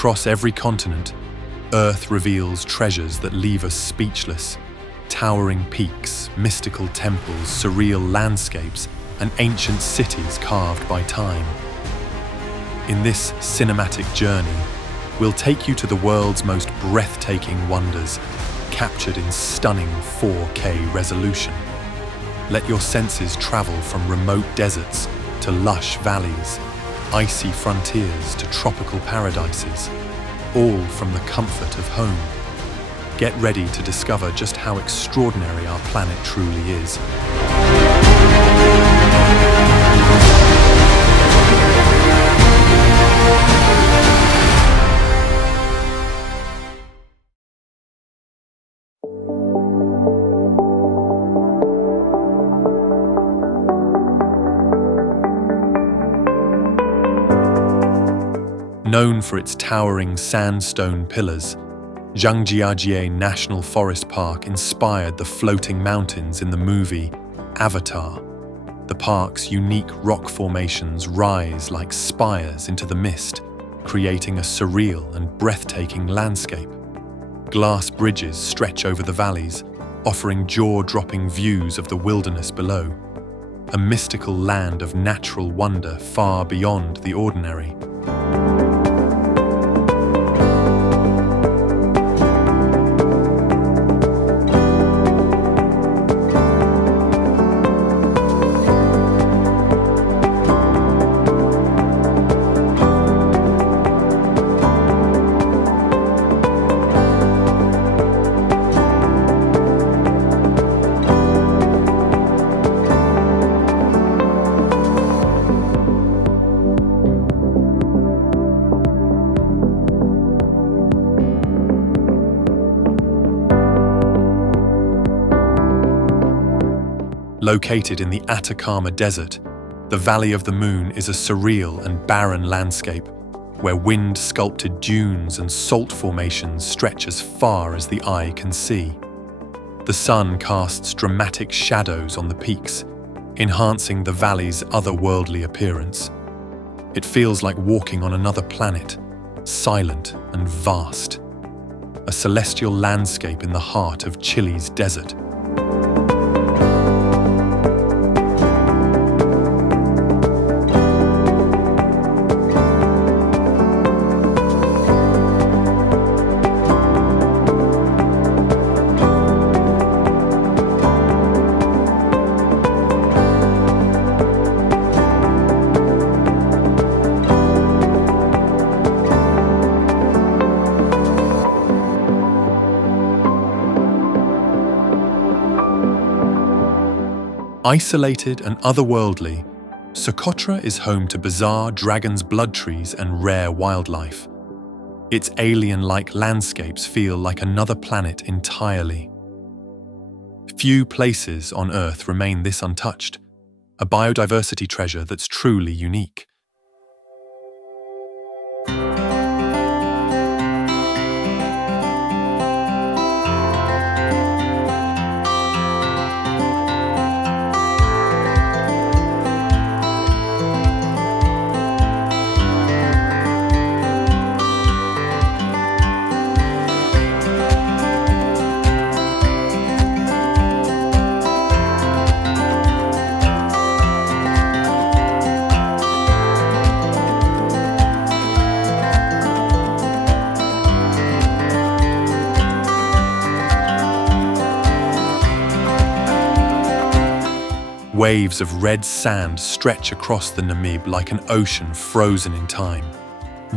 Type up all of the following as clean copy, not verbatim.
Across every continent, Earth reveals treasures that leave us speechless. Towering peaks, mystical temples, surreal landscapes, and ancient cities carved by time. In this cinematic journey, we'll take you to the world's most breathtaking wonders, captured in stunning 4K resolution. Let your senses travel from remote deserts to lush valleys, icy frontiers to tropical paradises, all from the comfort of home. Get ready to discover just how extraordinary our planet truly is. Known for its towering sandstone pillars, Zhangjiajie National Forest Park inspired the floating mountains in the movie Avatar. The park's unique rock formations rise like spires into the mist, creating a surreal and breathtaking landscape. Glass bridges stretch over the valleys, offering jaw-dropping views of the wilderness below. A mystical land of natural wonder far beyond the ordinary. Located in the Atacama Desert, the Valley of the Moon is a surreal and barren landscape where wind-sculpted dunes and salt formations stretch as far as the eye can see. The sun casts dramatic shadows on the peaks, enhancing the valley's otherworldly appearance. It feels like walking on another planet, silent and vast. A celestial landscape in the heart of Chile's desert. Isolated and otherworldly, Socotra is home to bizarre dragon's blood trees and rare wildlife. Its alien-like landscapes feel like another planet entirely. Few places on Earth remain this untouched, a biodiversity treasure that's truly unique. Waves of red sand stretch across the Namib like an ocean frozen in time.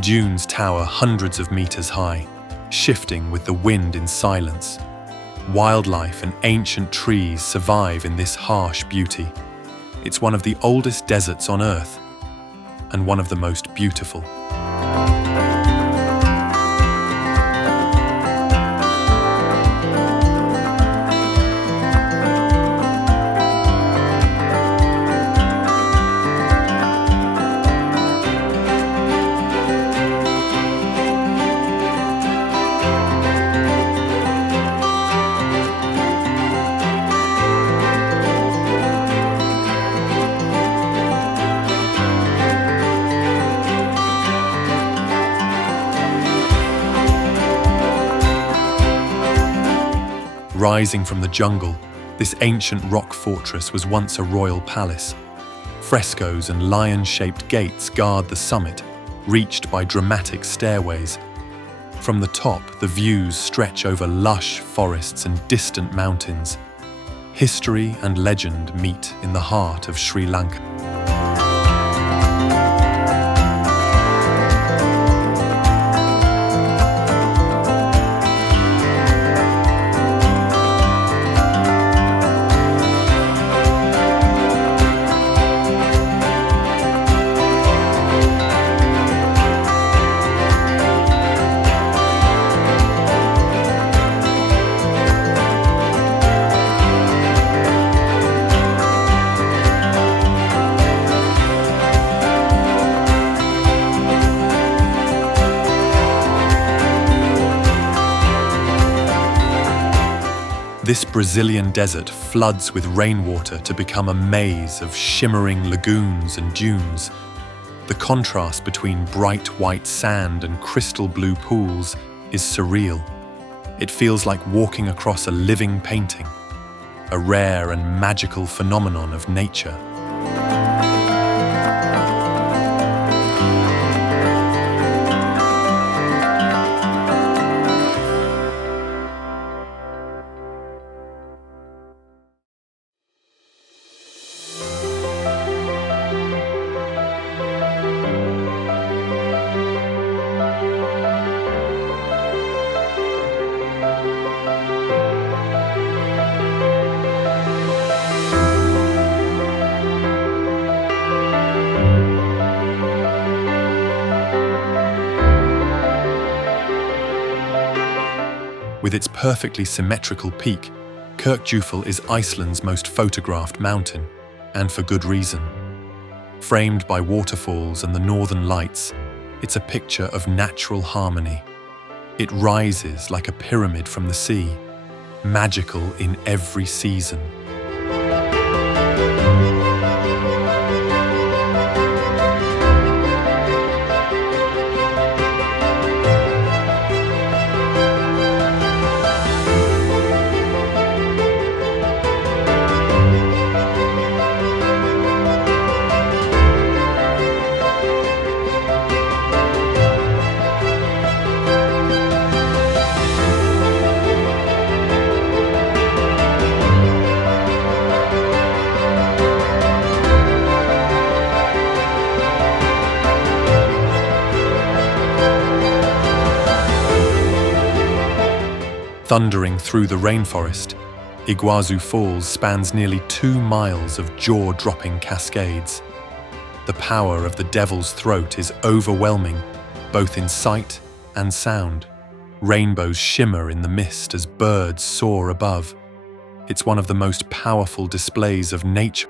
Dunes tower hundreds of meters high, shifting with the wind in silence. Wildlife and ancient trees survive in this harsh beauty. It's one of the oldest deserts on Earth, and one of the most beautiful. Rising from the jungle, this ancient rock fortress was once a royal palace. Frescoes and lion-shaped gates guard the summit, reached by dramatic stairways. From the top, the views stretch over lush forests and distant mountains. History and legend meet in the heart of Sri Lanka. This Brazilian desert floods with rainwater to become a maze of shimmering lagoons and dunes. The contrast between bright white sand and crystal blue pools is surreal. It feels like walking across a living painting, a rare and magical phenomenon of nature. With its perfectly symmetrical peak, Kirkjufell is Iceland's most photographed mountain, and for good reason. Framed by waterfalls and the northern lights, it's a picture of natural harmony. It rises like a pyramid from the sea, magical in every season. Thundering through the rainforest, Iguazu Falls spans nearly 2 miles of jaw-dropping cascades. The power of the Devil's Throat is overwhelming, both in sight and sound. Rainbows shimmer in the mist as birds soar above. It's one of the most powerful displays of nature.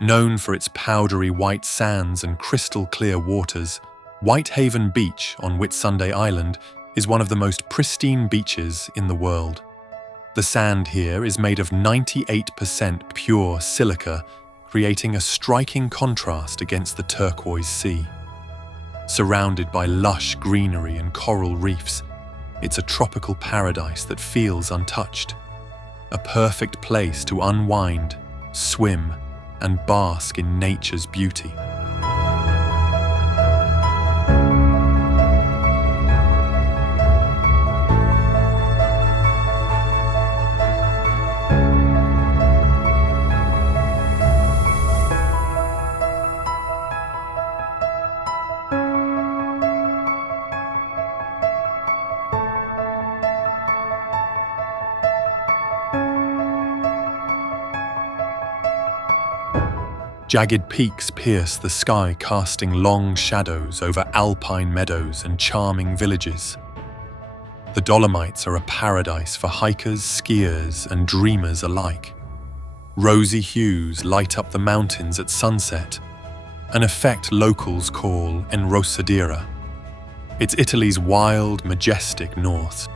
Known for its powdery white sands and crystal-clear waters, Whitehaven Beach on Whitsunday Island is one of the most pristine beaches in the world. The sand here is made of 98% pure silica, creating a striking contrast against the turquoise sea. Surrounded by lush greenery and coral reefs, it's a tropical paradise that feels untouched. A perfect place to unwind, swim, and bask in nature's beauty. Jagged peaks pierce the sky, casting long shadows over alpine meadows and charming villages. The Dolomites are a paradise for hikers, skiers, and dreamers alike. Rosy hues light up the mountains at sunset, an effect locals call enrosadera. It's Italy's wild, majestic north.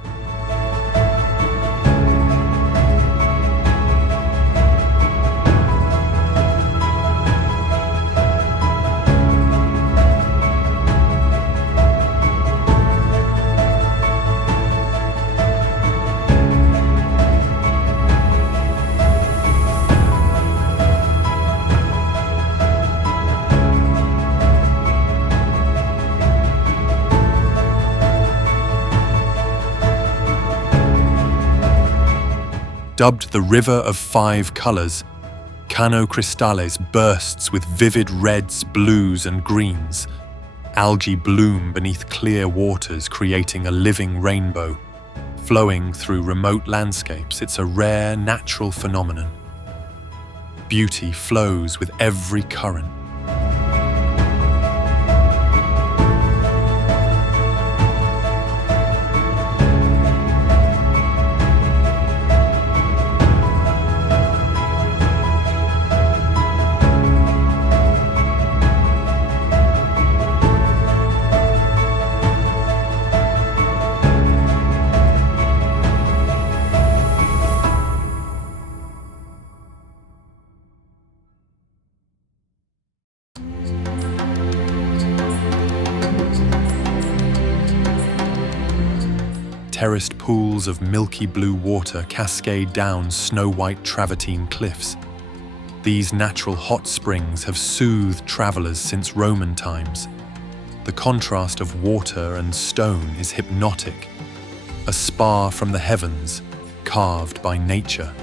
Dubbed the River of Five Colors, Cano Cristales bursts with vivid reds, blues, and greens. Algae bloom beneath clear waters, creating a living rainbow. Flowing through remote landscapes, it's a rare natural phenomenon. Beauty flows with every current. Terraced pools of milky blue water cascade down snow-white travertine cliffs. These natural hot springs have soothed travelers since Roman times. The contrast of water and stone is hypnotic, a spa from the heavens, carved by nature.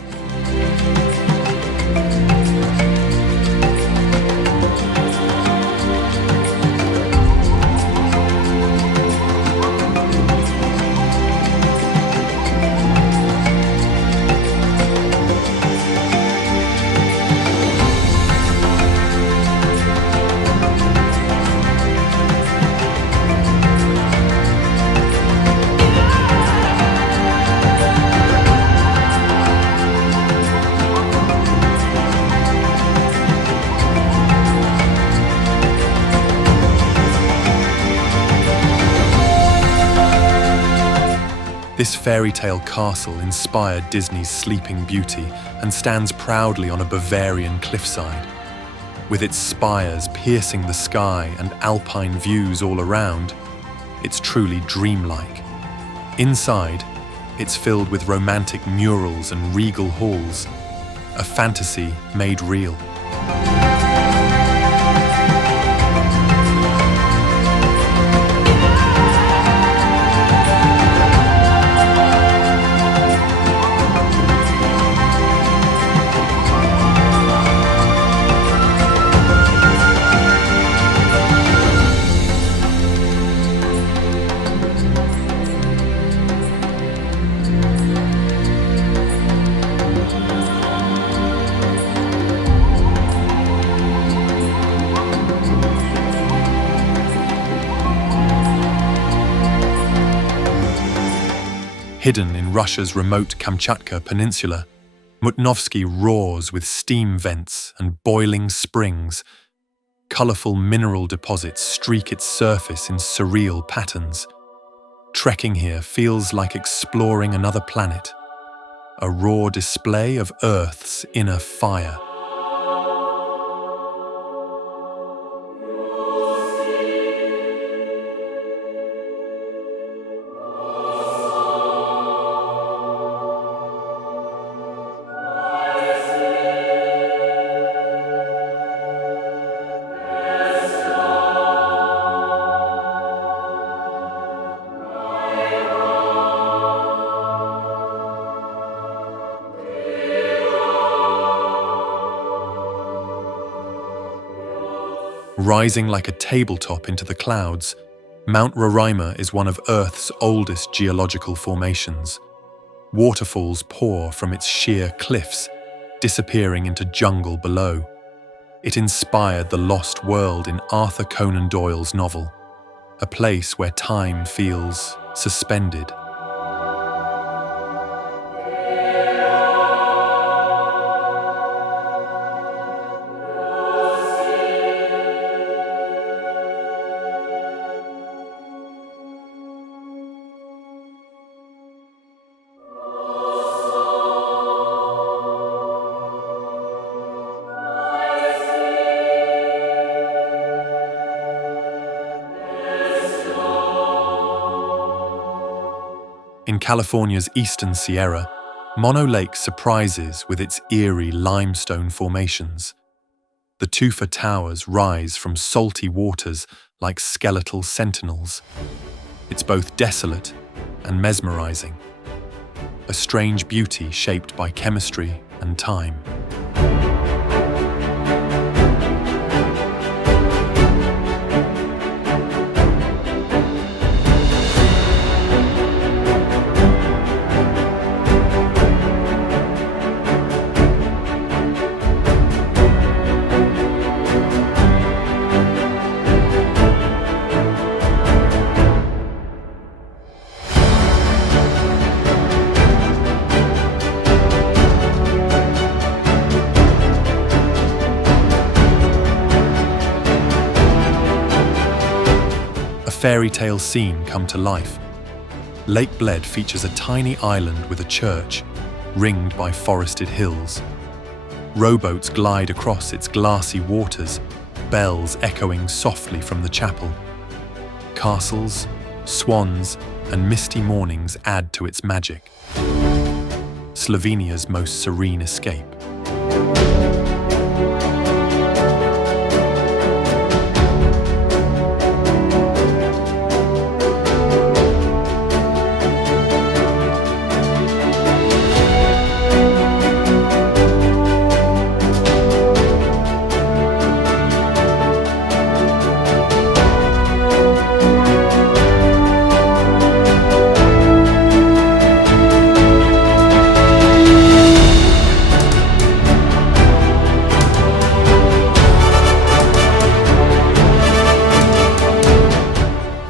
This fairy tale castle inspired Disney's Sleeping Beauty and stands proudly on a Bavarian cliffside. With its spires piercing the sky and alpine views all around, it's truly dreamlike. Inside, it's filled with romantic murals and regal halls, a fantasy made real. Hidden in Russia's remote Kamchatka peninsula, Mutnovsky roars with steam vents and boiling springs. Colourful mineral deposits streak its surface in surreal patterns. Trekking here feels like exploring another planet, a raw display of Earth's inner fire. Rising like a tabletop into the clouds, Mount Roraima is one of Earth's oldest geological formations. Waterfalls pour from its sheer cliffs, disappearing into jungle below. It inspired the lost world in Arthur Conan Doyle's novel, a place where time feels suspended. In California's eastern Sierra, Mono Lake surprises with its eerie limestone formations. The tufa towers rise from salty waters like skeletal sentinels. It's both desolate and mesmerizing, a strange beauty shaped by chemistry and time. Fairy tale scene come to life. Lake Bled features a tiny island with a church, ringed by forested hills. Rowboats glide across its glassy waters, bells echoing softly from the chapel. Castles, swans, and misty mornings add to its magic. Slovenia's most serene escape.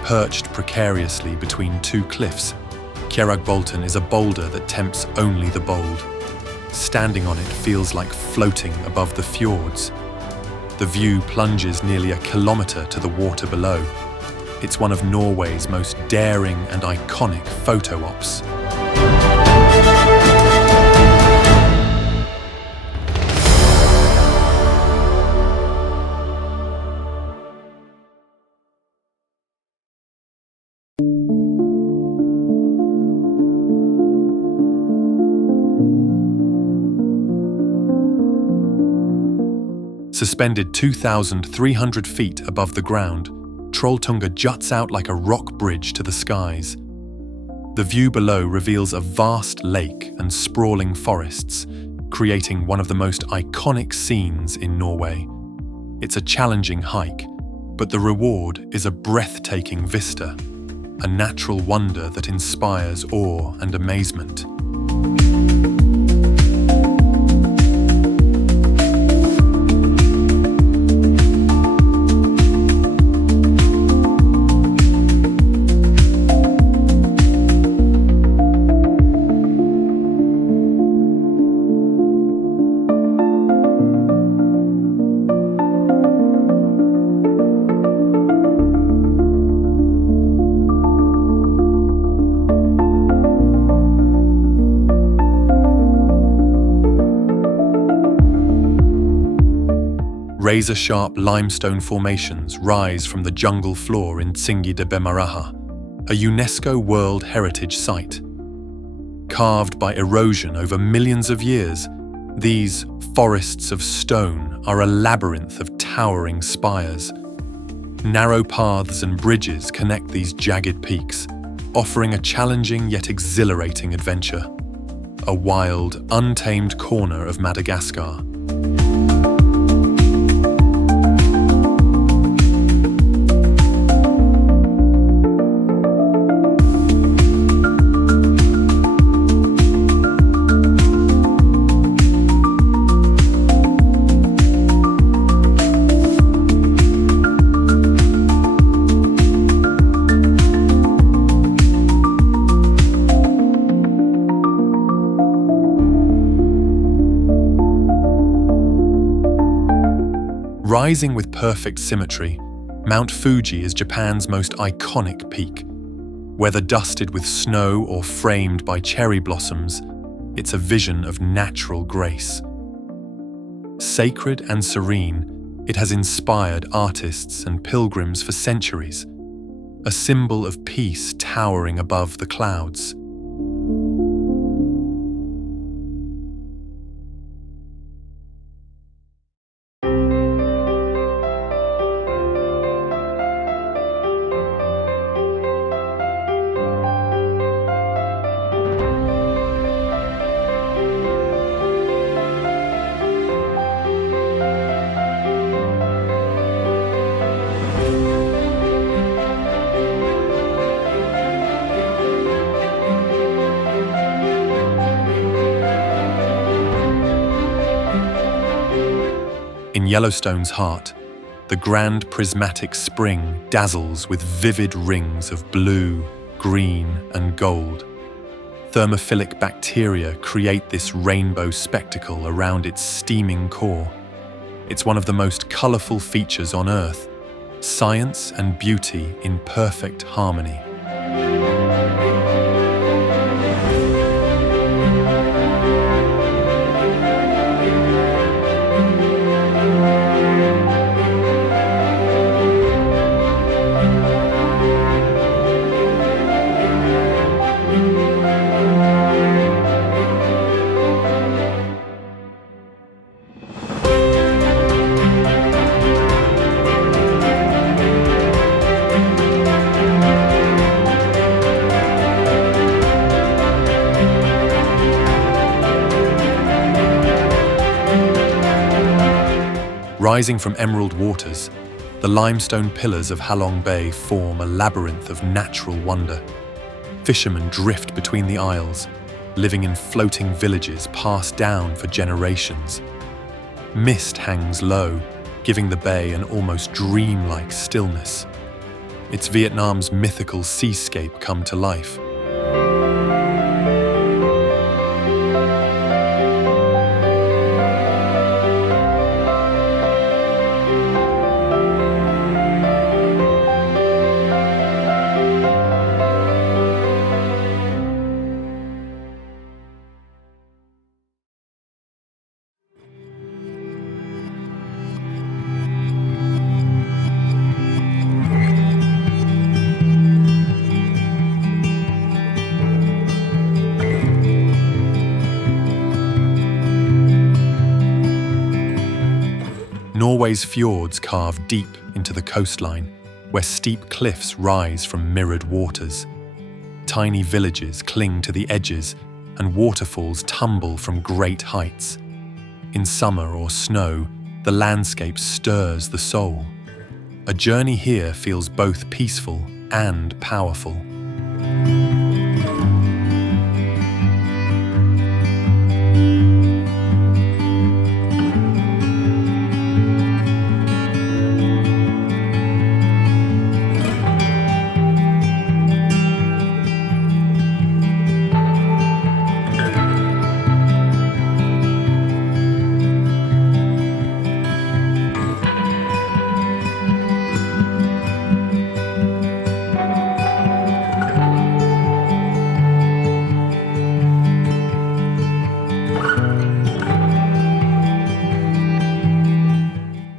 Perched precariously between two cliffs, Kjeragbolten is a boulder that tempts only the bold. Standing on it feels like floating above the fjords. The view plunges nearly a kilometre to the water below. It's one of Norway's most daring and iconic photo ops. Suspended 2,300 feet above the ground, Trolltunga juts out like a rock bridge to the skies. The view below reveals a vast lake and sprawling forests, creating one of the most iconic scenes in Norway. It's a challenging hike, but the reward is a breathtaking vista, a natural wonder that inspires awe and amazement. Razor-sharp limestone formations rise from the jungle floor in Tsingy de Bemaraha, a UNESCO World Heritage Site. Carved by erosion over millions of years, these forests of stone are a labyrinth of towering spires. Narrow paths and bridges connect these jagged peaks, offering a challenging yet exhilarating adventure. A wild, untamed corner of Madagascar. Rising with perfect symmetry, Mount Fuji is Japan's most iconic peak. Whether dusted with snow or framed by cherry blossoms, it's a vision of natural grace. Sacred and serene, it has inspired artists and pilgrims for centuries, a symbol of peace towering above the clouds. In Yellowstone's heart, the grand prismatic spring dazzles with vivid rings of blue, green, and gold. Thermophilic bacteria create this rainbow spectacle around its steaming core. It's one of the most colorful features on Earth, science and beauty in perfect harmony. Rising from emerald waters, the limestone pillars of Halong Bay form a labyrinth of natural wonder. Fishermen drift between the isles, living in floating villages passed down for generations. Mist hangs low, giving the bay an almost dreamlike stillness. It's Vietnam's mythical seascape come to life. Norway's fjords carve deep into the coastline, where steep cliffs rise from mirrored waters. Tiny villages cling to the edges, and waterfalls tumble from great heights. In summer or snow, the landscape stirs the soul. A journey here feels both peaceful and powerful.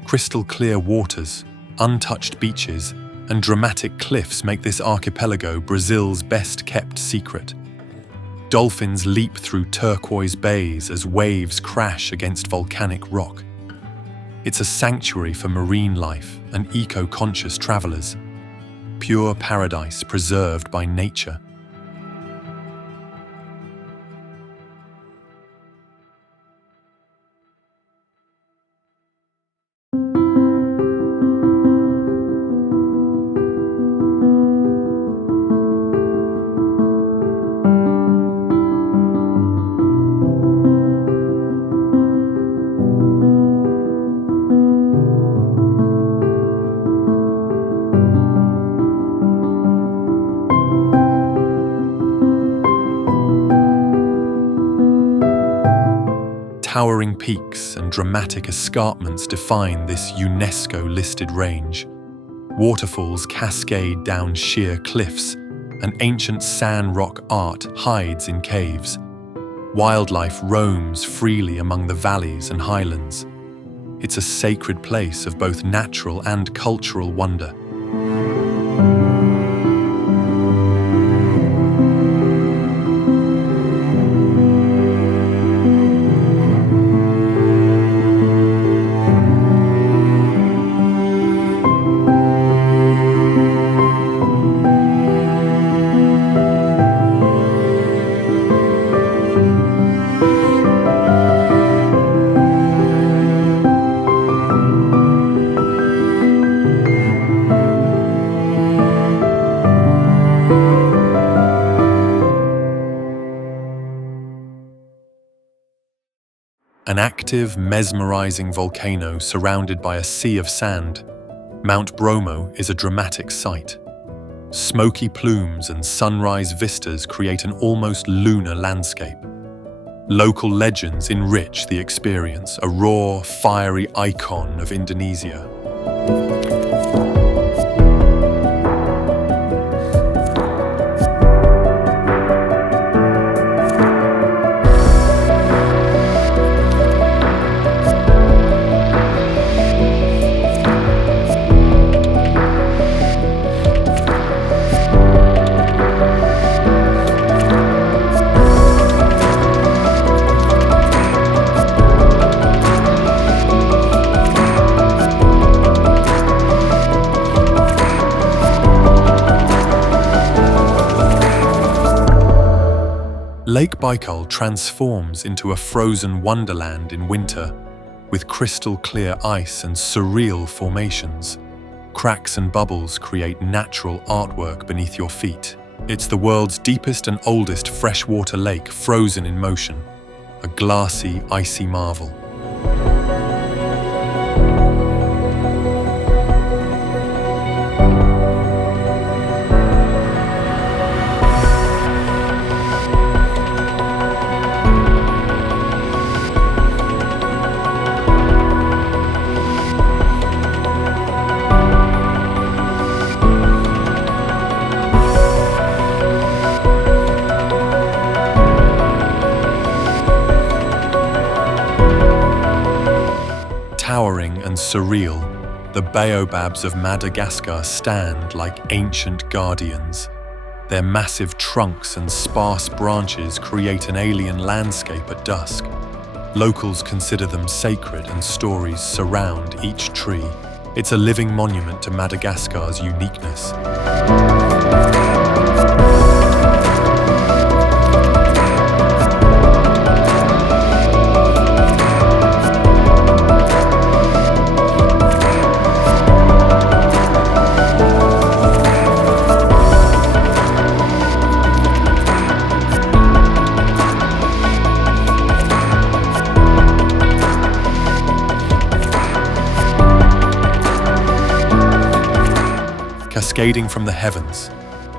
Crystal clear waters, untouched beaches, and dramatic cliffs make this archipelago Brazil's best-kept secret. Dolphins leap through turquoise bays as waves crash against volcanic rock. It's a sanctuary for marine life and eco-conscious travelers. Pure paradise preserved by nature. Towering peaks and dramatic escarpments define this UNESCO-listed range. Waterfalls cascade down sheer cliffs, and ancient sand rock art hides in caves. Wildlife roams freely among the valleys and highlands. It's a sacred place of both natural and cultural wonder. An active, mesmerizing volcano surrounded by a sea of sand, Mount Bromo is a dramatic sight. Smoky plumes and sunrise vistas create an almost lunar landscape. Local legends enrich the experience, a raw, fiery icon of Indonesia. Lake Baikal transforms into a frozen wonderland in winter, with crystal-clear ice and surreal formations. Cracks and bubbles create natural artwork beneath your feet. It's the world's deepest and oldest freshwater lake frozen in motion, a glassy, icy marvel. Towering and surreal, the baobabs of Madagascar stand like ancient guardians. Their massive trunks and sparse branches create an alien landscape at dusk. Locals consider them sacred, and stories surround each tree. It's a living monument to Madagascar's uniqueness. Cascading from the heavens,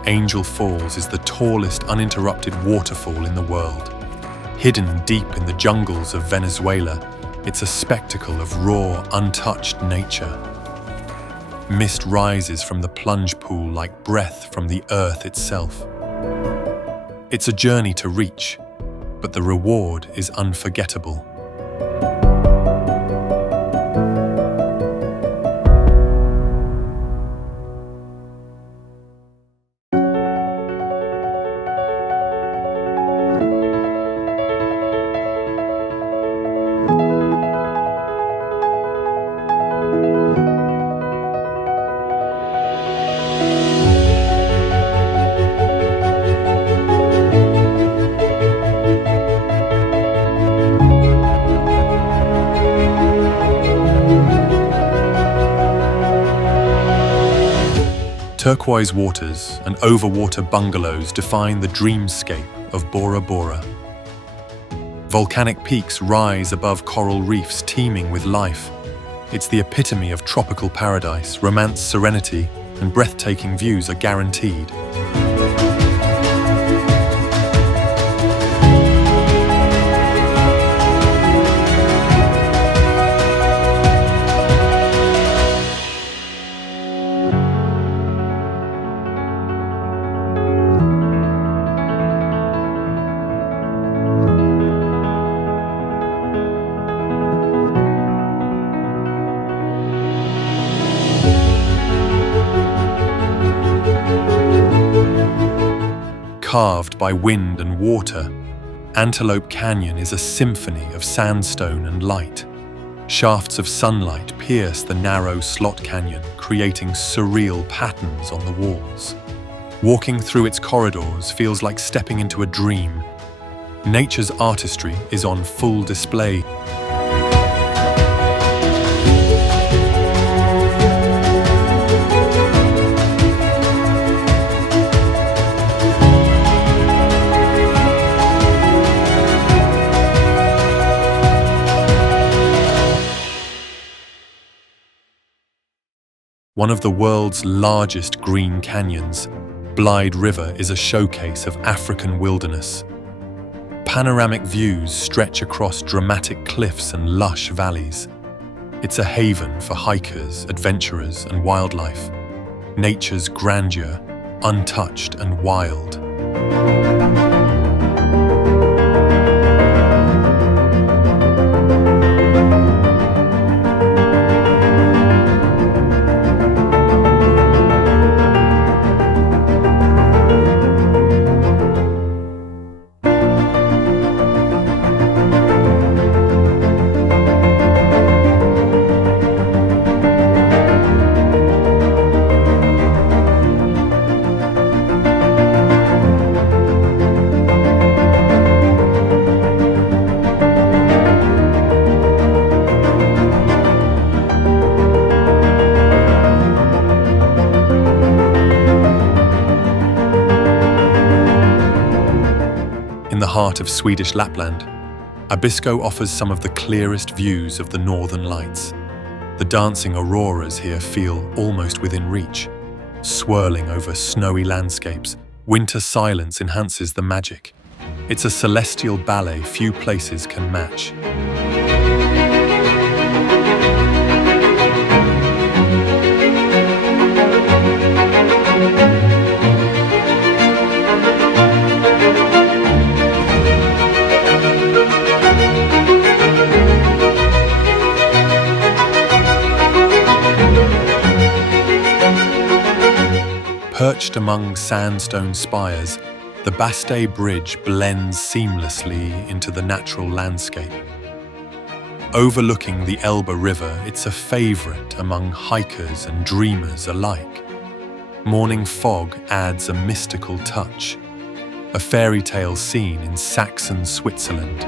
Angel Falls is the tallest uninterrupted waterfall in the world. Hidden deep in the jungles of Venezuela, it's a spectacle of raw, untouched nature. Mist rises from the plunge pool like breath from the earth itself. It's a journey to reach, but the reward is unforgettable. Turquoise waters and overwater bungalows define the dreamscape of Bora Bora. Volcanic peaks rise above coral reefs teeming with life. It's the epitome of tropical paradise. Romance, serenity, and breathtaking views are guaranteed. Carved by wind and water, Antelope Canyon is a symphony of sandstone and light. Shafts of sunlight pierce the narrow slot canyon, creating surreal patterns on the walls. Walking through its corridors feels like stepping into a dream. Nature's artistry is on full display. One of the world's largest green canyons, Blyde River is a showcase of African wilderness. Panoramic views stretch across dramatic cliffs and lush valleys. It's a haven for hikers, adventurers, and wildlife. Nature's grandeur, untouched and wild. In the heart of Swedish Lapland, Abisko offers some of the clearest views of the northern lights. The dancing auroras here feel almost within reach. Swirling over snowy landscapes, winter silence enhances the magic. It's a celestial ballet few places can match. Perched among sandstone spires, the Bastei Bridge blends seamlessly into the natural landscape. Overlooking the Elbe River, it's a favorite among hikers and dreamers alike. Morning fog adds a mystical touch, a fairy tale scene in Saxon Switzerland.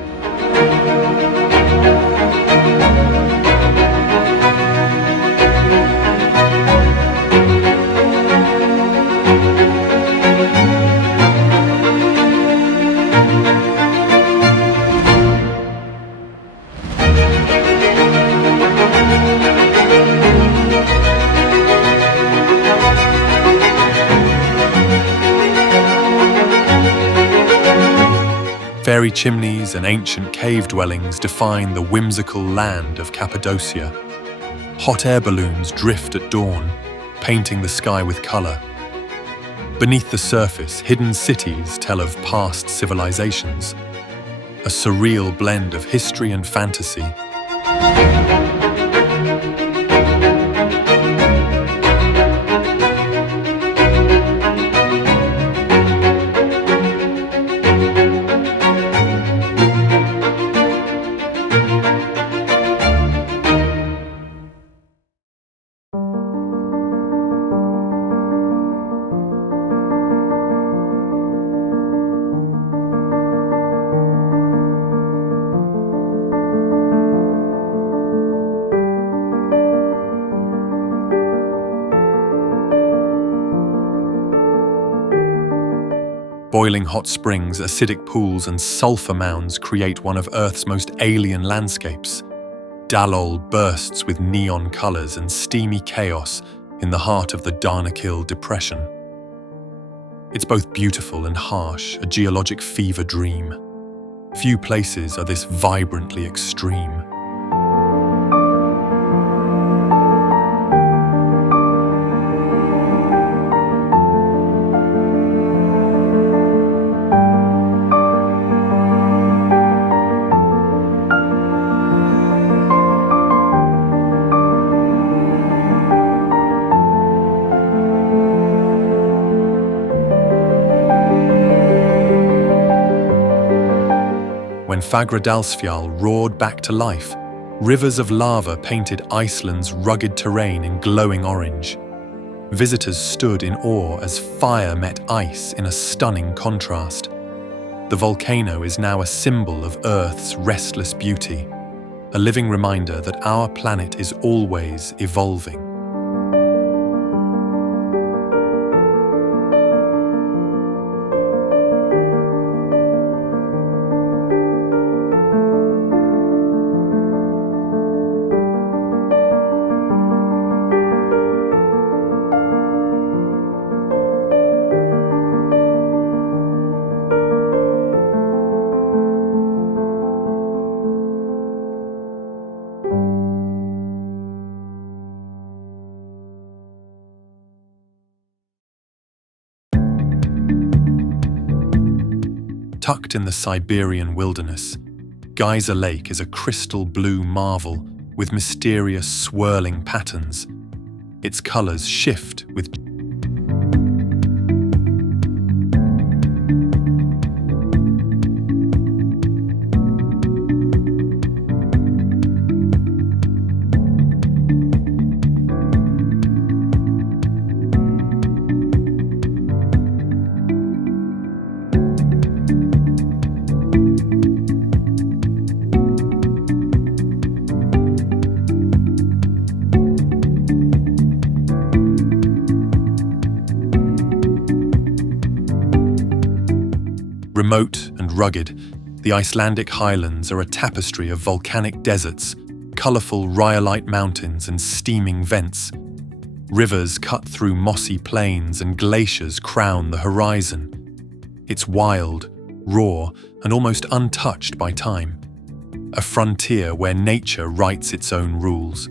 Fairy chimneys and ancient cave dwellings define the whimsical land of Cappadocia. Hot air balloons drift at dawn, painting the sky with color. Beneath the surface, hidden cities tell of past civilizations, a surreal blend of history and fantasy. Boiling hot springs, acidic pools, and sulfur mounds create one of Earth's most alien landscapes. Dalol bursts with neon colors and steamy chaos in the heart of the Danakil Depression. It's both beautiful and harsh, a geologic fever dream. Few places are this vibrantly extreme. Fagradalsfjall roared back to life. Rivers of lava painted Iceland's rugged terrain in glowing orange. Visitors stood in awe as fire met ice in a stunning contrast. The volcano is now a symbol of Earth's restless beauty, a living reminder that our planet is always evolving. Tucked in the Siberian wilderness, Geyser Lake is a crystal blue marvel with mysterious swirling patterns. Its colors shift with remote and rugged, the Icelandic highlands are a tapestry of volcanic deserts, colourful rhyolite mountains and steaming vents. Rivers cut through mossy plains and glaciers crown the horizon. It's wild, raw, and almost untouched by time. A frontier where nature writes its own rules.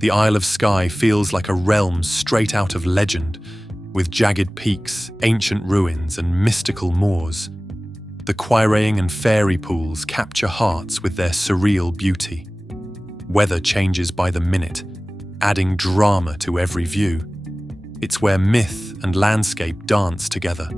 The Isle of Skye feels like a realm straight out of legend, with jagged peaks, ancient ruins, and mystical moors. The Quiraing and fairy pools capture hearts with their surreal beauty. Weather changes by the minute, adding drama to every view. It's where myth and landscape dance together.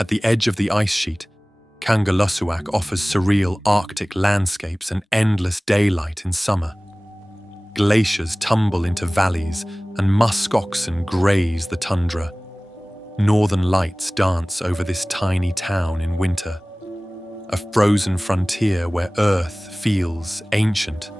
At the edge of the ice sheet, Kangerlussuaq offers surreal Arctic landscapes and endless daylight in summer. Glaciers tumble into valleys and musk oxen graze the tundra. Northern lights dance over this tiny town in winter, a frozen frontier where Earth feels ancient.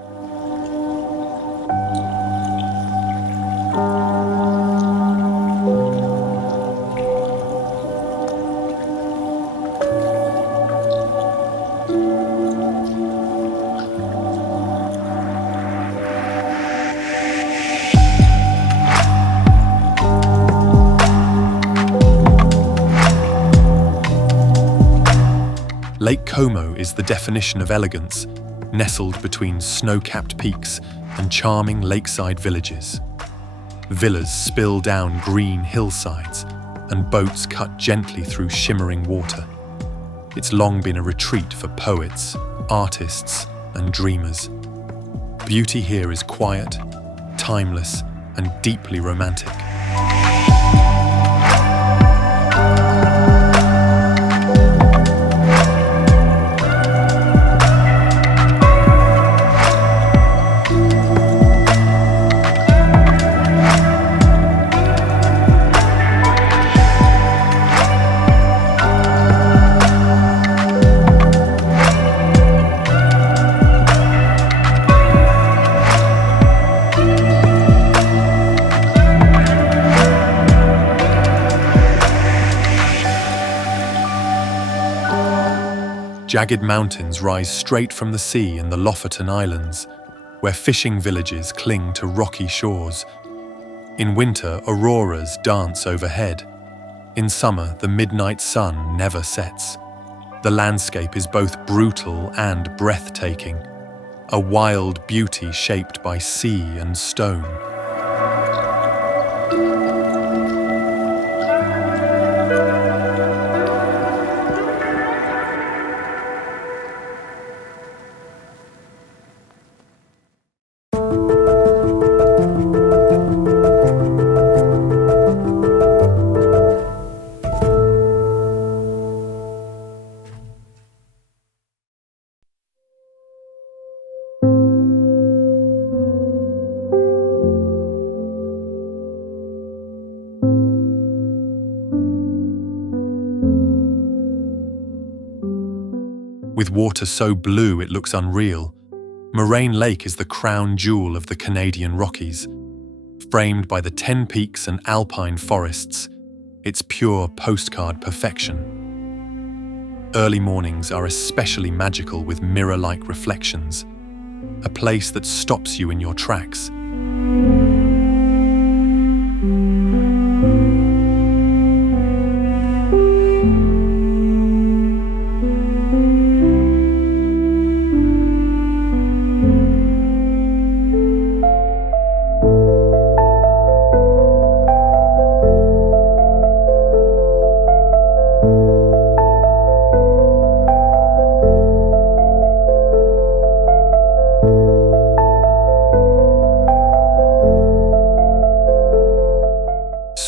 Lake Como is the definition of elegance, nestled between snow-capped peaks and charming lakeside villages. Villas spill down green hillsides, and boats cut gently through shimmering water. It's long been a retreat for poets, artists, and dreamers. Beauty here is quiet, timeless, and deeply romantic. Jagged mountains rise straight from the sea in the Lofoten Islands, where fishing villages cling to rocky shores. In winter, auroras dance overhead. In summer, the midnight sun never sets. The landscape is both brutal and breathtaking, a wild beauty shaped by sea and stone. With water so blue it looks unreal, Moraine Lake is the crown jewel of the Canadian Rockies. Framed by the 10 peaks and alpine forests, it's pure postcard perfection. Early mornings are especially magical with mirror-like reflections, a place that stops you in your tracks.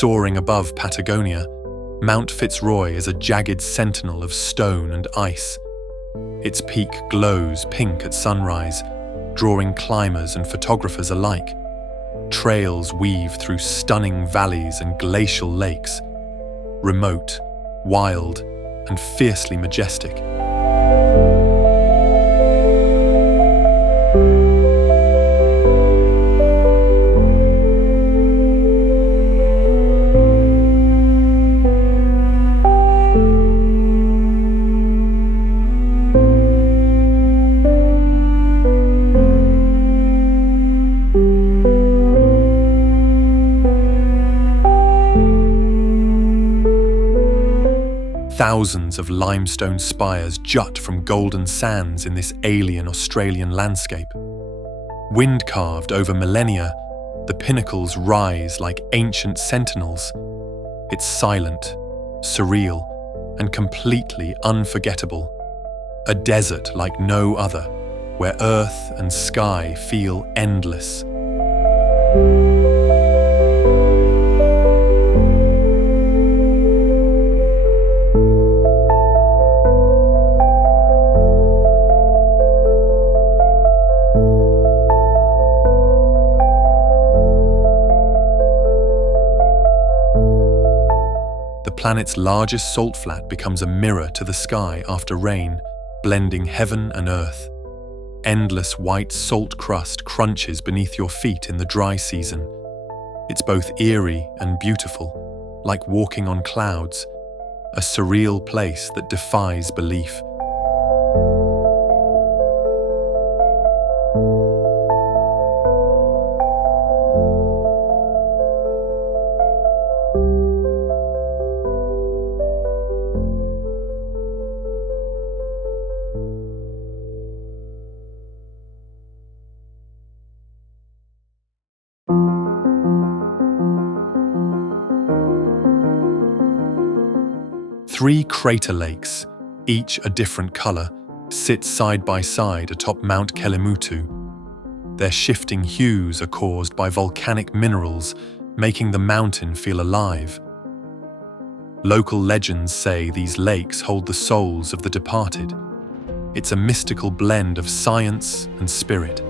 Soaring above Patagonia, Mount Fitzroy is a jagged sentinel of stone and ice. Its peak glows pink at sunrise, drawing climbers and photographers alike. Trails weave through stunning valleys and glacial lakes, remote, wild, and fiercely majestic. Thousands of limestone spires jut from golden sands in this alien Australian landscape. Wind-carved over millennia, the pinnacles rise like ancient sentinels. It's silent, surreal, and completely unforgettable. A desert like no other, where earth and sky feel endless. The planet's largest salt flat becomes a mirror to the sky after rain, blending heaven and earth. Endless white salt crust crunches beneath your feet in the dry season. It's both eerie and beautiful, like walking on clouds, a surreal place that defies belief. Three crater lakes, each a different color, sit side by side atop Mount Kelimutu. Their shifting hues are caused by volcanic minerals, making the mountain feel alive. Local legends say these lakes hold the souls of the departed. It's a mystical blend of science and spirit.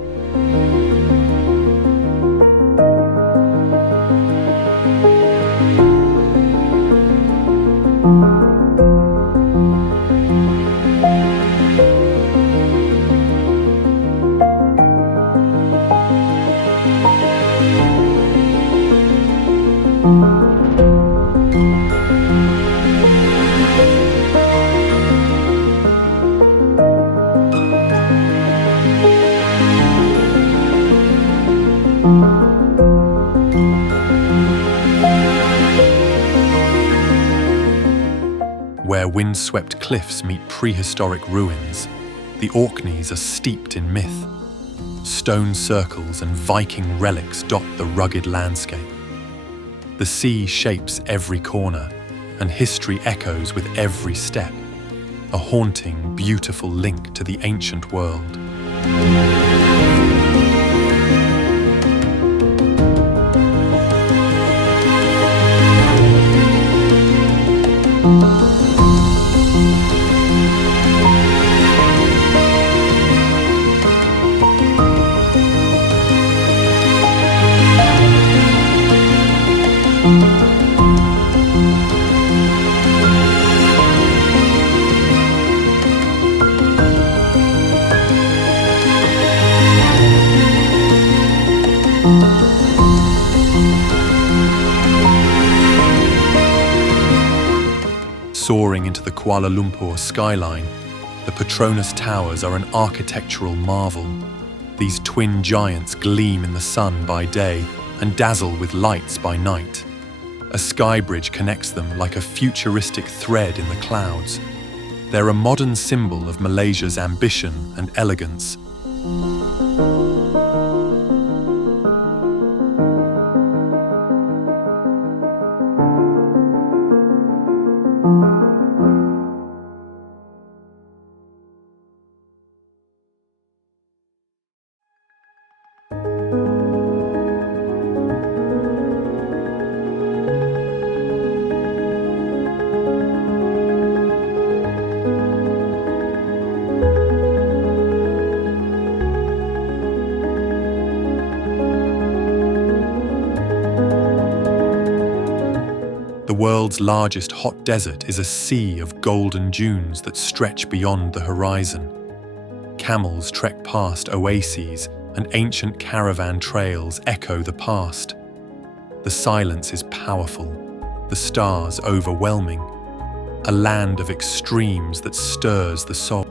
windswept cliffs meet prehistoric ruins, the Orkneys are steeped in myth. Stone circles and Viking relics dot the rugged landscape. The sea shapes every corner, and history echoes with every step, a haunting, beautiful link to the ancient world. Soaring into the Kuala Lumpur skyline, the Petronas Towers are an architectural marvel. These twin giants gleam in the sun by day and dazzle with lights by night. A sky bridge connects them like a futuristic thread in the clouds. They're a modern symbol of Malaysia's ambition and elegance. The world's largest hot desert is a sea of golden dunes that stretch beyond the horizon. Camels trek past oases and ancient caravan trails echo the past. The silence is powerful, the stars overwhelming, a land of extremes that stirs the soul.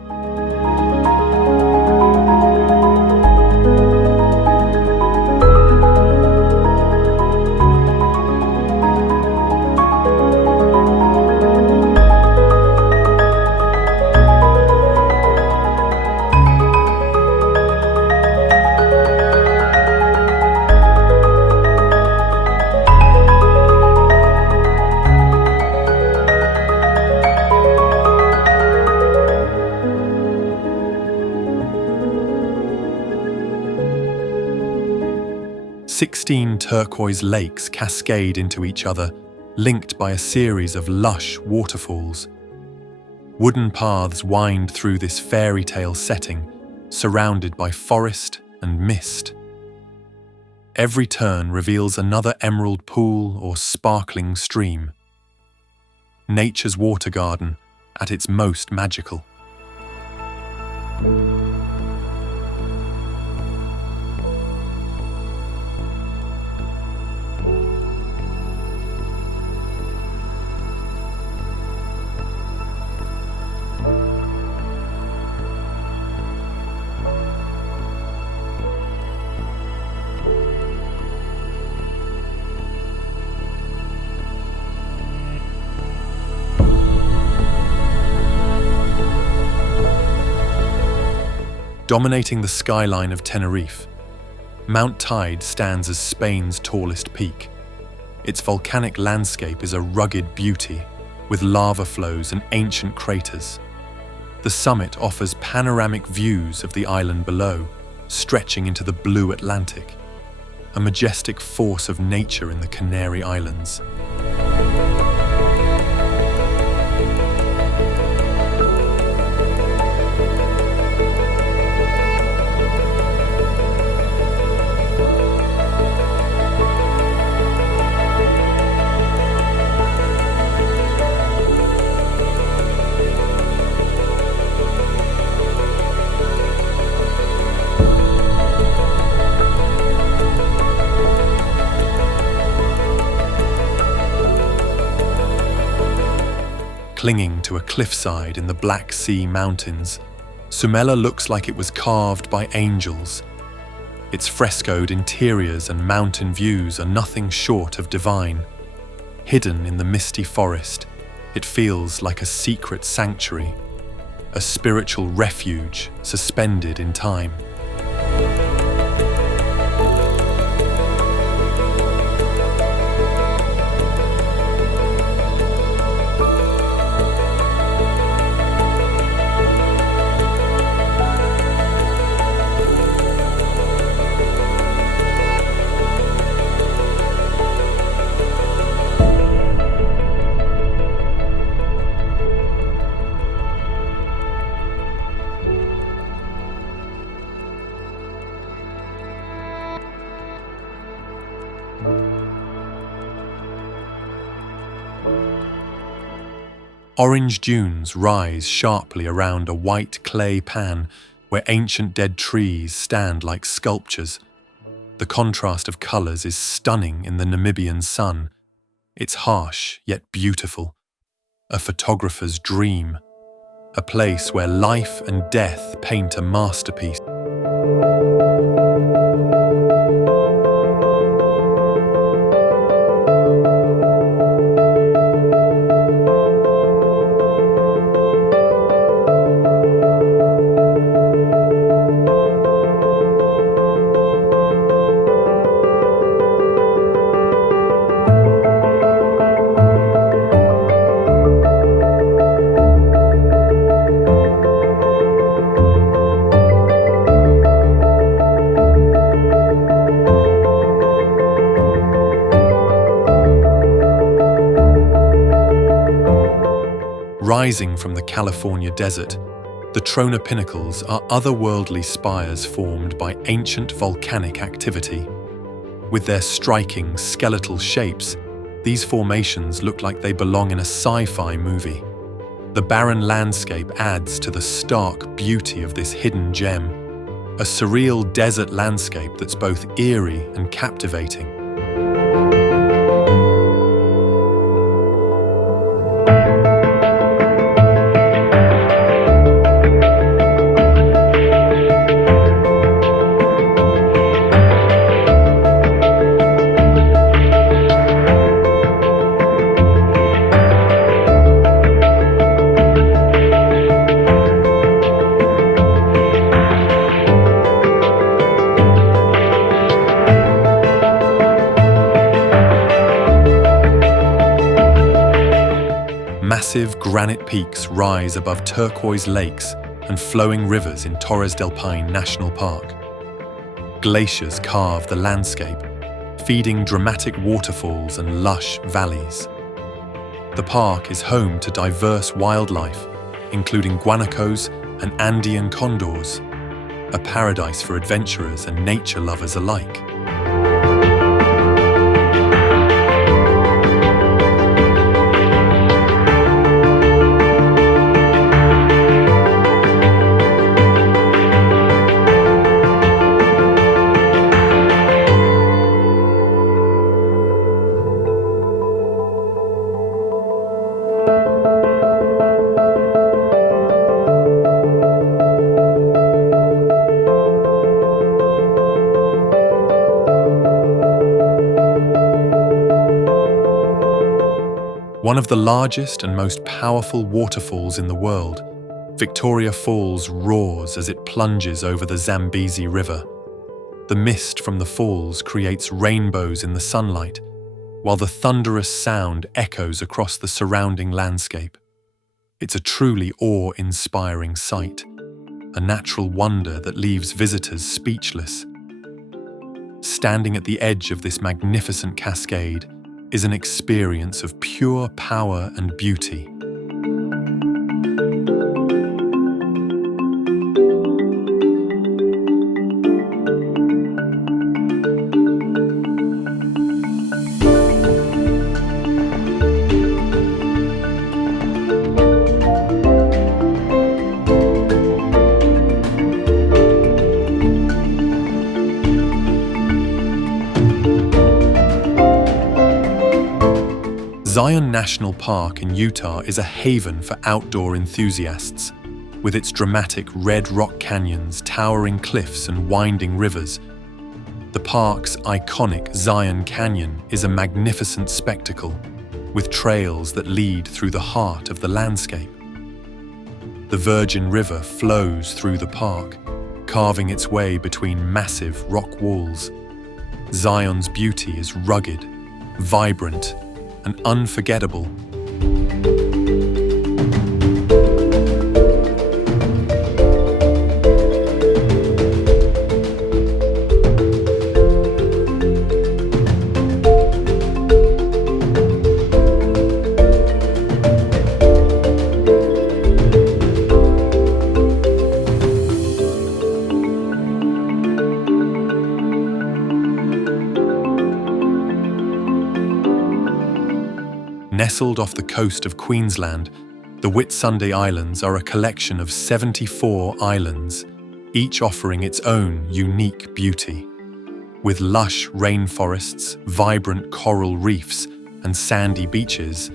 Sixteen turquoise lakes cascade into each other, linked by a series of lush waterfalls. Wooden paths wind through this fairy tale setting, surrounded by forest and mist. Every turn reveals another emerald pool or sparkling stream. Nature's water garden at its most magical. Dominating the skyline of Tenerife, Mount Tide stands as Spain's tallest peak. Its volcanic landscape is a rugged beauty, with lava flows and ancient craters. The summit offers panoramic views of the island below, stretching into the blue Atlantic, a majestic force of nature in the Canary Islands. Clinging to a cliffside in the Black Sea Mountains, Sumela looks like it was carved by angels. Its frescoed interiors and mountain views are nothing short of divine. Hidden in the misty forest, It feels like a secret sanctuary, a spiritual refuge suspended in time. Orange dunes rise sharply around a white clay pan where ancient dead trees stand like sculptures. The contrast of colours is stunning in the Namibian sun. It's harsh yet beautiful, a photographer's dream, a place where life and death paint a masterpiece. Rising from the California desert, the Trona Pinnacles are otherworldly spires formed by ancient volcanic activity. With their striking, skeletal shapes, these formations look like they belong in a sci-fi movie. The barren landscape adds to the stark beauty of this hidden gem, a surreal desert landscape that's both eerie and captivating. Massive granite peaks rise above turquoise lakes and flowing rivers in Torres del Paine National Park. Glaciers carve the landscape, feeding dramatic waterfalls and lush valleys. The park is home to diverse wildlife, including guanacos and Andean condors, a paradise for adventurers and nature lovers alike. One of the largest and most powerful waterfalls in the world, Victoria Falls roars as it plunges over the Zambezi River. The mist from the falls creates rainbows in the sunlight, while the thunderous sound echoes across the surrounding landscape. It's a truly awe-inspiring sight, a natural wonder that leaves visitors speechless. Standing at the edge of this magnificent cascade is an experience of pure power and beauty. Zion National Park in Utah is a haven for outdoor enthusiasts. With its dramatic red rock canyons, towering cliffs and winding rivers, the park's iconic Zion Canyon is a magnificent spectacle, with trails that lead through the heart of the landscape. The Virgin River flows through the park, carving its way between massive rock walls. Zion's beauty is rugged, vibrant, and unforgettable. Nestled off the coast of Queensland, the Whitsunday Islands are a collection of 74 islands, each offering its own unique beauty. With lush rainforests, vibrant coral reefs, and sandy beaches,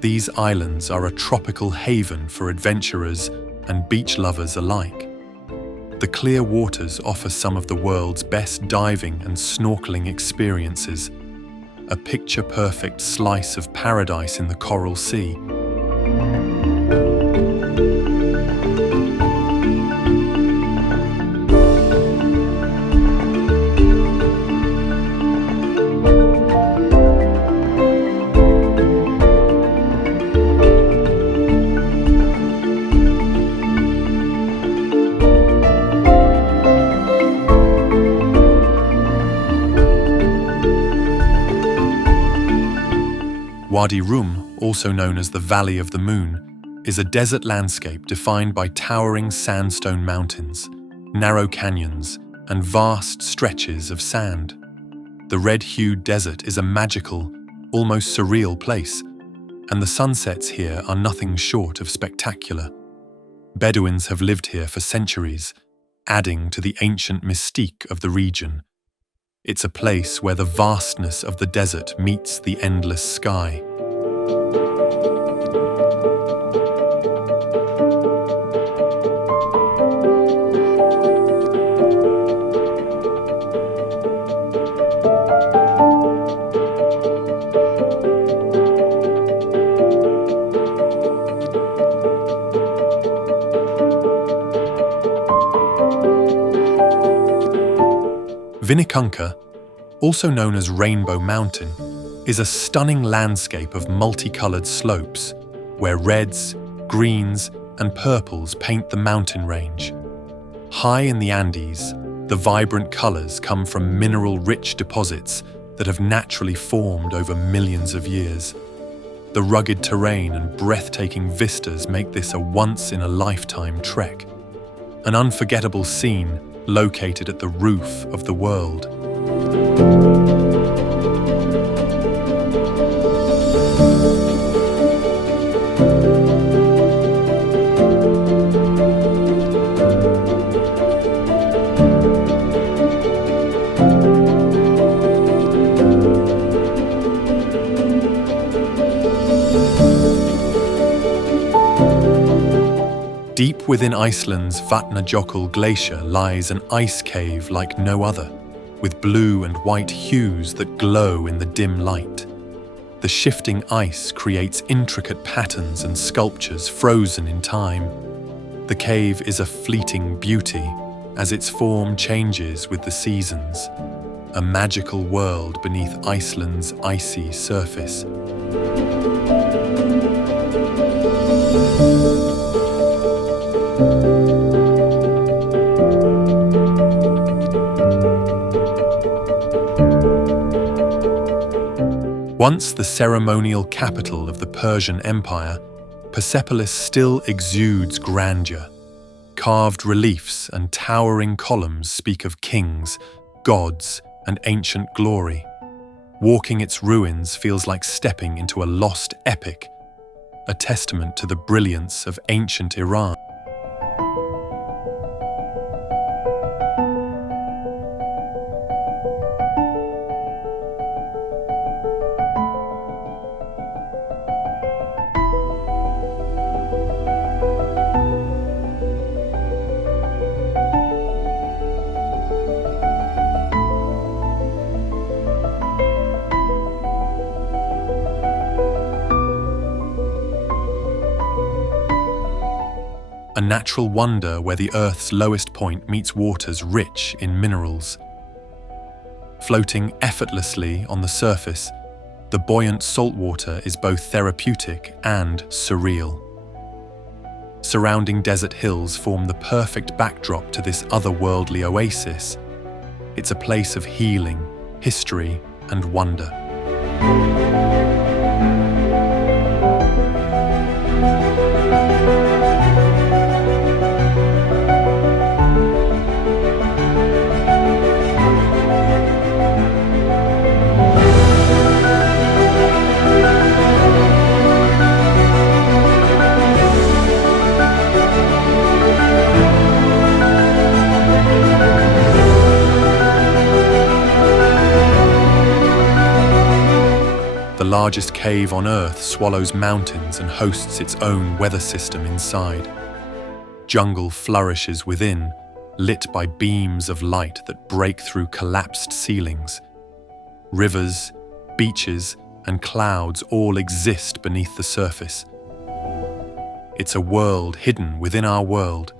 these islands are a tropical haven for adventurers and beach lovers alike. The clear waters offer some of the world's best diving and snorkeling experiences, a picture-perfect slice of paradise in the Coral Sea. Wadi Rum, also known as the Valley of the Moon, is a desert landscape defined by towering sandstone mountains, narrow canyons, and vast stretches of sand. The red-hued desert is a magical, almost surreal place, and the sunsets here are nothing short of spectacular. Bedouins have lived here for centuries, adding to the ancient mystique of the region. It's a place where the vastness of the desert meets the endless sky. Vinicunca, also known as Rainbow Mountain, is a stunning landscape of multicolored slopes where reds, greens, and purples paint the mountain range. High in the Andes, the vibrant colors come from mineral-rich deposits that have naturally formed over millions of years. The rugged terrain and breathtaking vistas make this a once-in-a-lifetime trek, an unforgettable scene located at the roof of the world. Deep within Iceland's Vatnajökull glacier lies an ice cave like no other, with blue and white hues that glow in the dim light. The shifting ice creates intricate patterns and sculptures frozen in time. The cave is a fleeting beauty as its form changes with the seasons, a magical world beneath Iceland's icy surface. Once the ceremonial capital of the Persian Empire, Persepolis still exudes grandeur. Carved reliefs and towering columns speak of kings, gods, and ancient glory. Walking its ruins feels like stepping into a lost epic, a testament to the brilliance of ancient Iran. a natural wonder where the Earth's lowest point meets waters rich in minerals. Floating effortlessly on the surface, the buoyant saltwater is both therapeutic and surreal. Surrounding desert hills form the perfect backdrop to this otherworldly oasis. It's a place of healing, history, and wonder. The largest cave on Earth swallows mountains and hosts its own weather system inside. Jungle flourishes within, lit by beams of light that break through collapsed ceilings. Rivers, beaches, and clouds all exist beneath the surface. It's a world hidden within our world.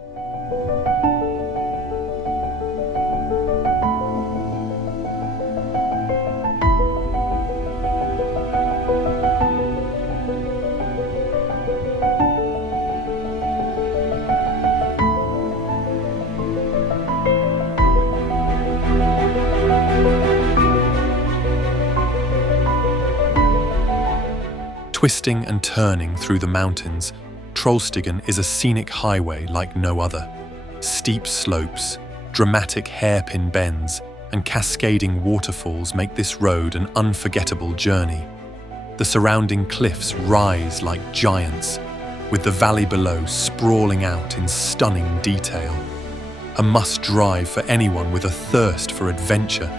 Twisting and turning through the mountains, Trollstigen is a scenic highway like no other. Steep slopes, dramatic hairpin bends, and cascading waterfalls make this road an unforgettable journey. The surrounding cliffs rise like giants, with the valley below sprawling out in stunning detail. A must-drive for anyone with a thirst for adventure.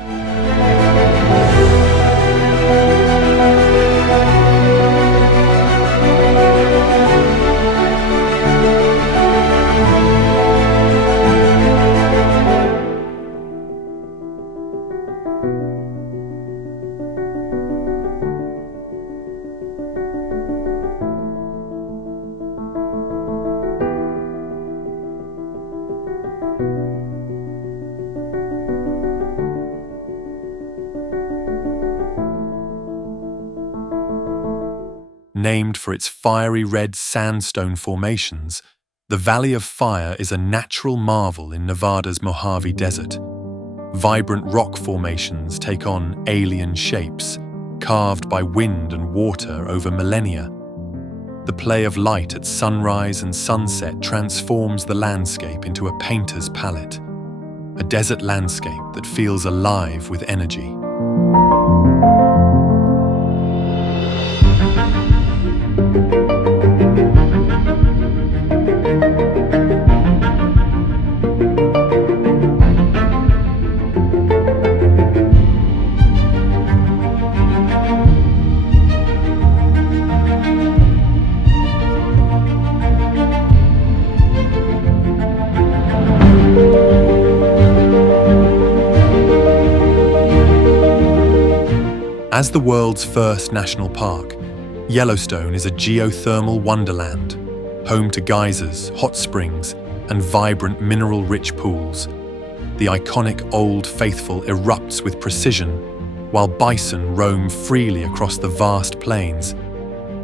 Named for its fiery red sandstone formations, the Valley of Fire is a natural marvel in Nevada's Mojave Desert. Vibrant rock formations take on alien shapes, carved by wind and water over millennia. The play of light at sunrise and sunset transforms the landscape into a painter's palette, a desert landscape that feels alive with energy. As the world's first national park, Yellowstone is a geothermal wonderland, home to geysers, hot springs, and vibrant mineral-rich pools. The iconic Old Faithful erupts with precision, while bison roam freely across the vast plains.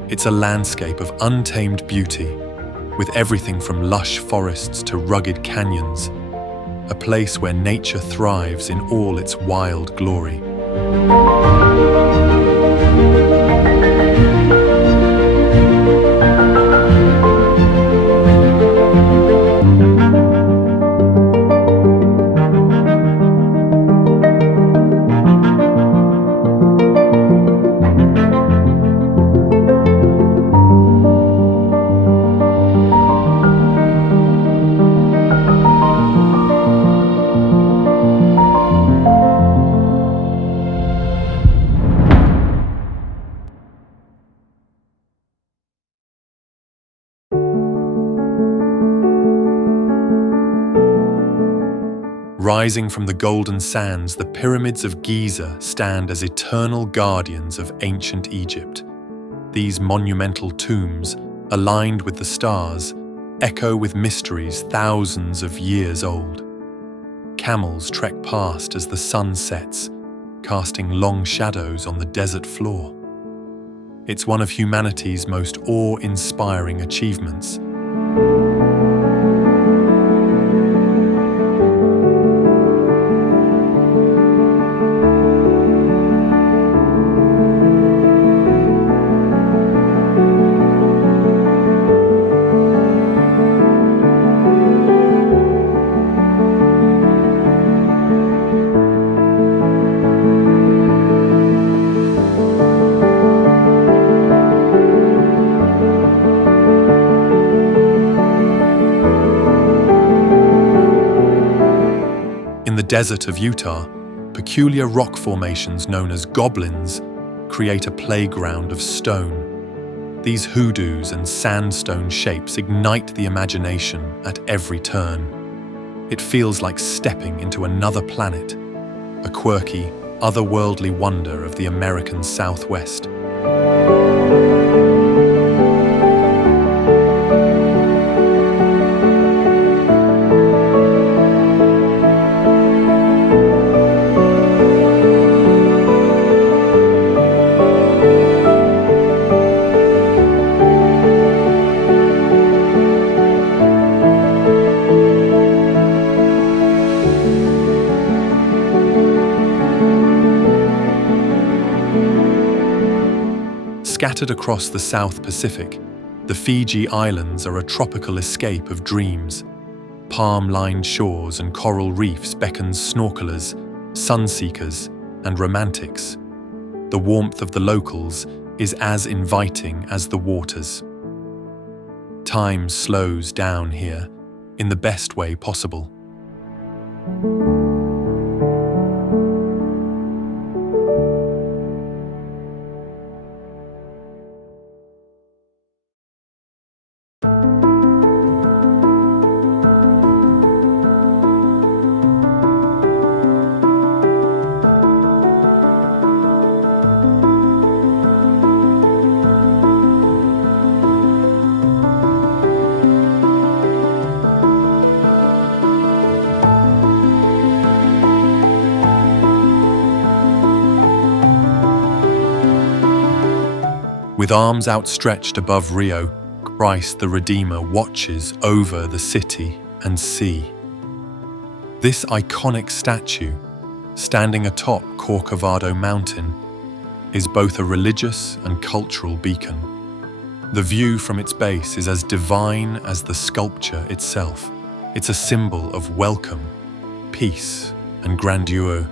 It's a landscape of untamed beauty, with everything from lush forests to rugged canyons, a place where nature thrives in all its wild glory. Rising from the golden sands, the pyramids of Giza stand as eternal guardians of ancient Egypt. These monumental tombs, aligned with the stars, echo with mysteries thousands of years old. Camels trek past as the sun sets, casting long shadows on the desert floor. It's one of humanity's most awe-inspiring achievements. In the desert of Utah, peculiar rock formations known as goblins create a playground of stone. These hoodoos and sandstone shapes ignite the imagination at every turn. It feels like stepping into another planet, a quirky, otherworldly wonder of the American Southwest. Scattered across the South Pacific, the Fiji Islands are a tropical escape of dreams. Palm-lined shores and coral reefs beckon snorkelers, sunseekers, and romantics. The warmth of the locals is as inviting as the waters. Time slows down here, in the best way possible. With arms outstretched above Rio, Christ the Redeemer watches over the city and sea. This iconic statue, standing atop Corcovado Mountain, is both a religious and cultural beacon. The view from its base is as divine as the sculpture itself. It's a symbol of welcome, peace, and grandeur.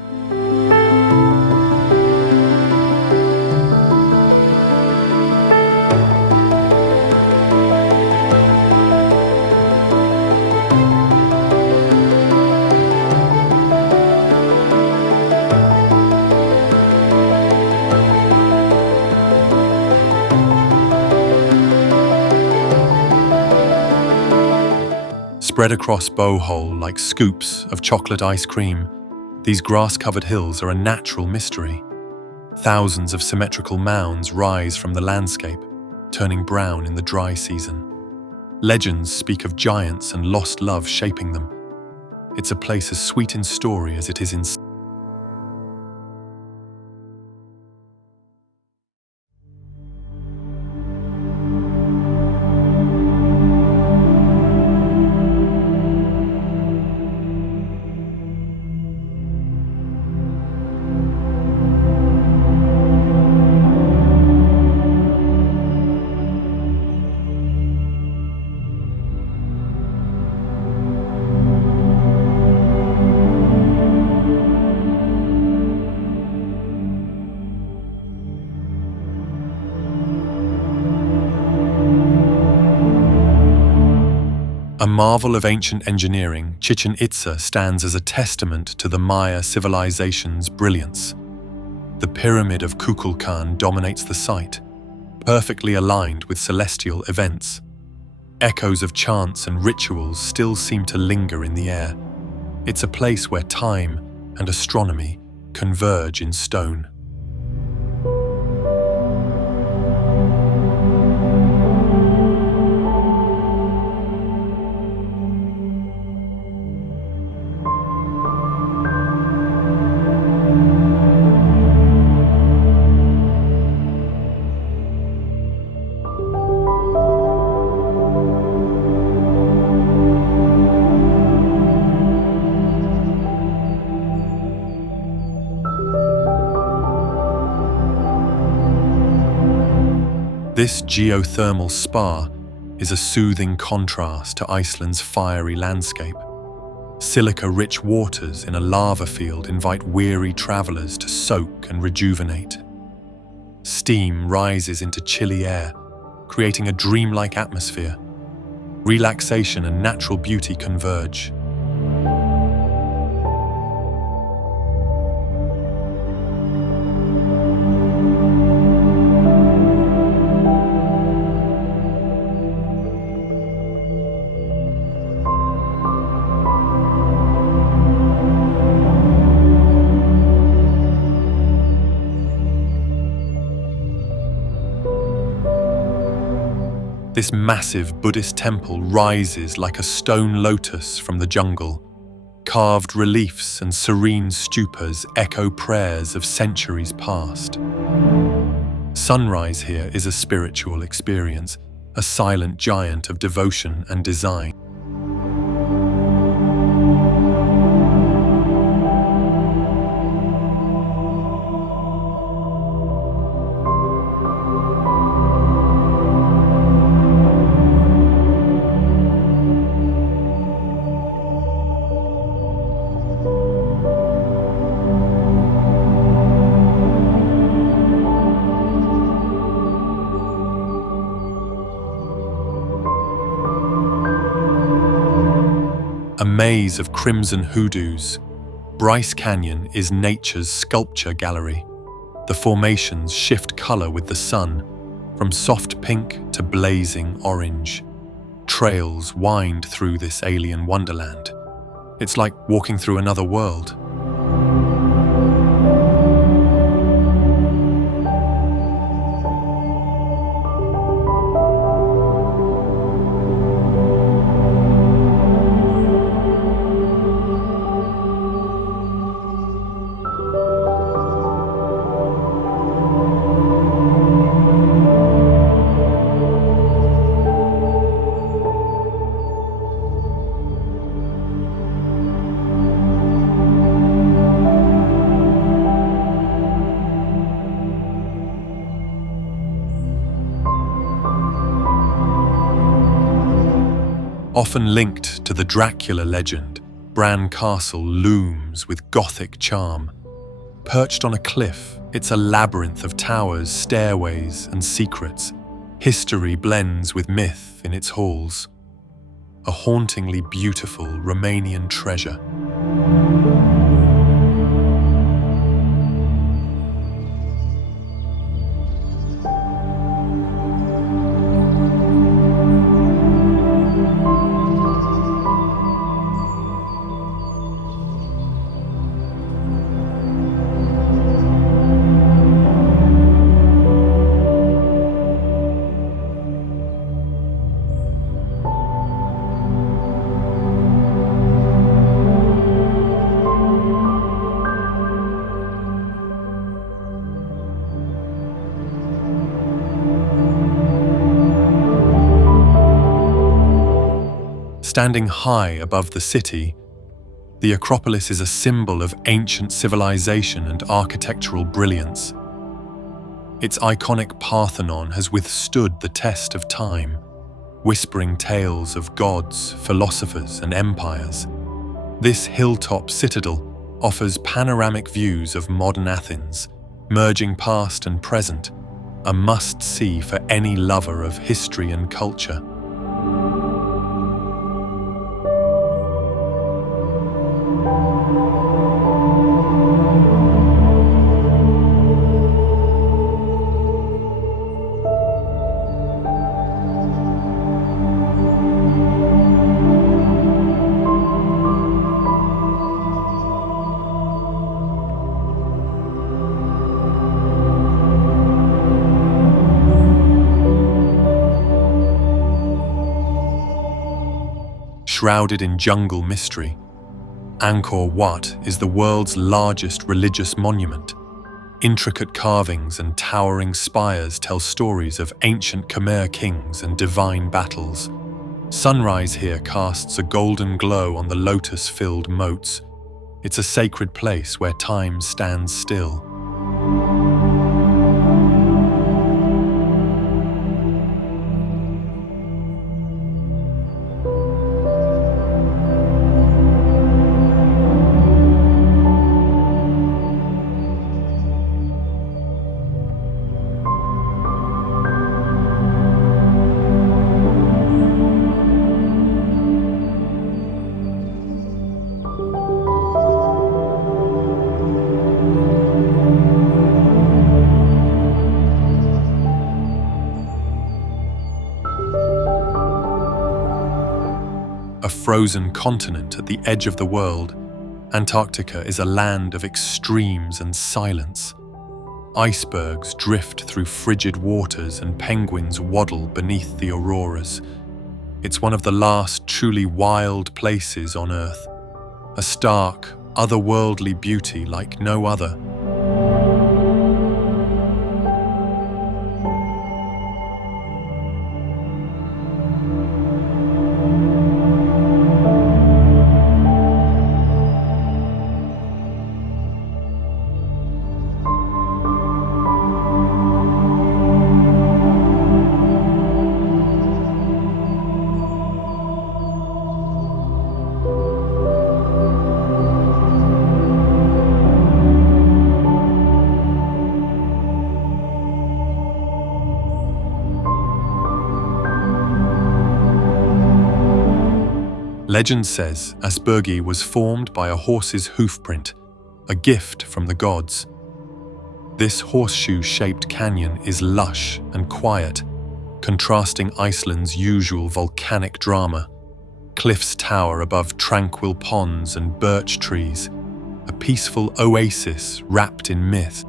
Spread across Bohol like scoops of chocolate ice cream, these grass-covered hills are a natural mystery. Thousands of symmetrical mounds rise from the landscape, turning brown in the dry season. Legends speak of giants and lost love shaping them. It's a place as sweet in story as it is in A marvel of ancient engineering, Chichen Itza stands as a testament to the Maya civilization's brilliance. The Pyramid of Kukulkan dominates the site, perfectly aligned with celestial events. Echoes of chants and rituals still seem to linger in the air. It's a place where time and astronomy converge in stone. This geothermal spa is a soothing contrast to Iceland's fiery landscape. Silica-rich waters in a lava field invite weary travelers to soak and rejuvenate. Steam rises into chilly air, creating a dreamlike atmosphere. Relaxation and natural beauty converge. This massive Buddhist temple rises like a stone lotus from the jungle. Carved reliefs and serene stupas echo prayers of centuries past. Sunrise here is a spiritual experience, a silent giant of devotion and design. A maze of crimson hoodoos, Bryce Canyon is nature's sculpture gallery. The formations shift color with the sun, from soft pink to blazing orange. Trails wind through this alien wonderland. It's like walking through another world. Often linked to the Dracula legend, Bran Castle looms with Gothic charm. Perched on a cliff, it's a labyrinth of towers, stairways, and secrets. History blends with myth in its halls. A hauntingly beautiful Romanian treasure. Standing high above the city, the Acropolis is a symbol of ancient civilization and architectural brilliance. Its iconic Parthenon has withstood the test of time, whispering tales of gods, philosophers, and empires. This hilltop citadel offers panoramic views of modern Athens, merging past and present, a must-see for any lover of history and culture. Shrouded in jungle mystery, Angkor Wat is the world's largest religious monument. Intricate carvings and towering spires tell stories of ancient Khmer kings and divine battles. Sunrise here casts a golden glow on the lotus-filled moats. It's a sacred place where time stands still. frozen continent at the edge of the world, Antarctica is a land of extremes and silence. Icebergs drift through frigid waters and penguins waddle beneath the auroras. It's one of the last truly wild places on Earth, a stark, otherworldly beauty like no other. Legend says Aspergi was formed by a horse's hoofprint, a gift from the gods. This horseshoe-shaped canyon is lush and quiet, contrasting Iceland's usual volcanic drama. Cliffs tower above tranquil ponds and birch trees, a peaceful oasis wrapped in myth.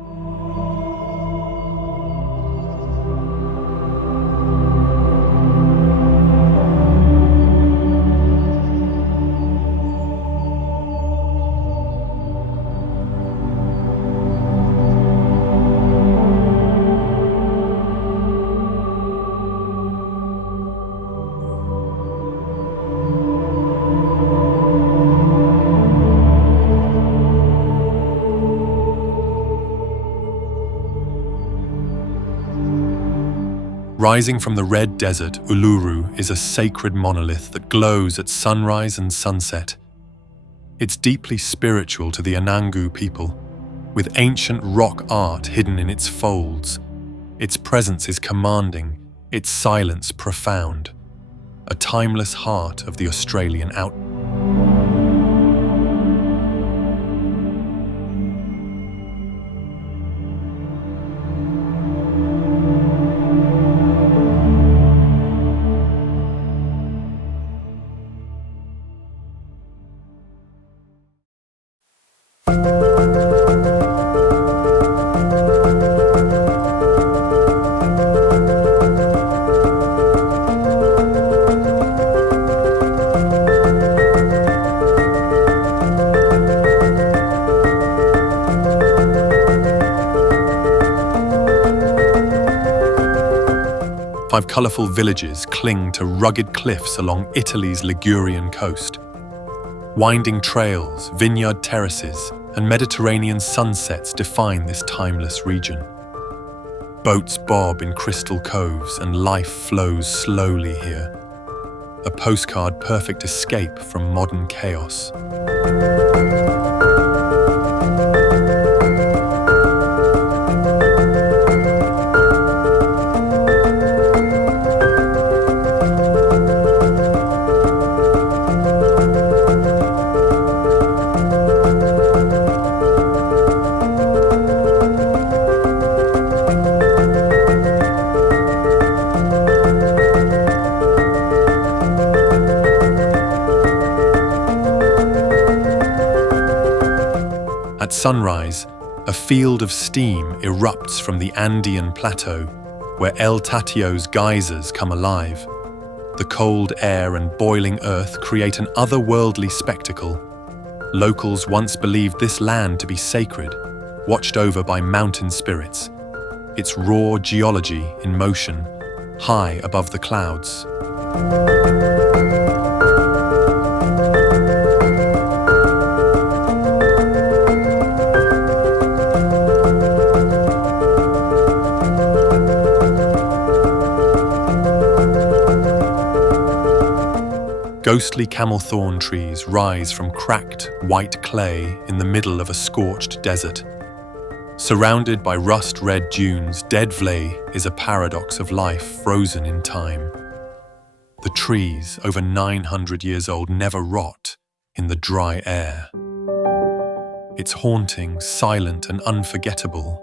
Rising from the red desert, Uluru is a sacred monolith that glows at sunrise and sunset. It's deeply spiritual to the Anangu people, with ancient rock art hidden in its folds. Its presence is commanding, its silence profound. A timeless heart of the Australian outback. Five colourful villages cling to rugged cliffs along Italy's Ligurian coast. Winding trails, vineyard terraces, and Mediterranean sunsets define this timeless region. Boats bob in crystal coves and life flows slowly here. A postcard-perfect escape from modern chaos. At sunrise, a field of steam erupts from the Andean plateau, where El Tatio's geysers come alive. The cold air and boiling earth create an otherworldly spectacle. Locals once believed this land to be sacred, watched over by mountain spirits. Its raw geology in motion, high above the clouds. Ghostly camel thorn trees rise from cracked, white clay in the middle of a scorched desert. Surrounded by rust-red dunes, Deadvley is a paradox of life frozen in time. The trees, over 900 years old, never rot in the dry air. It's haunting, silent, and unforgettable.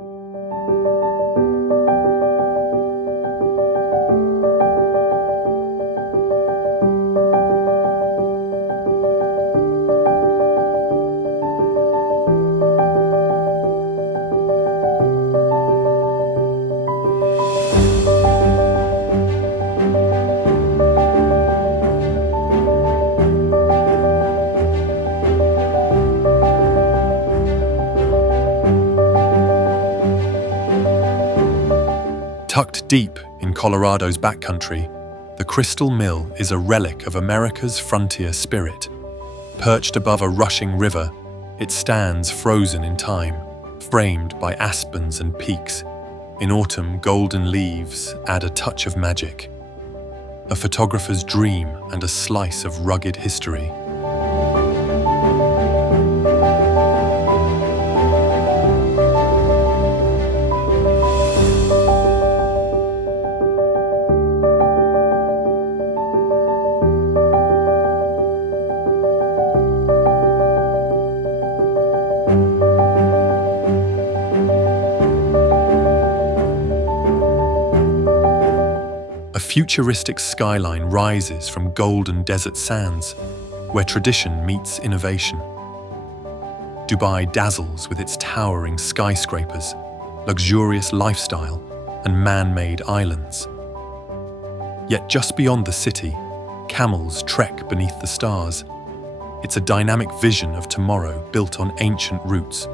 Tucked deep in Colorado's backcountry, the Crystal Mill is a relic of America's frontier spirit. Perched above a rushing river, it stands frozen in time, framed by aspens and peaks. In autumn, golden leaves add a touch of magic. A photographer's dream and a slice of rugged history. A futuristic skyline rises from golden desert sands, where tradition meets innovation. Dubai dazzles with its towering skyscrapers, luxurious lifestyle, and man-made islands. Yet just beyond the city, camels trek beneath the stars. It's a dynamic vision of tomorrow built on ancient roots.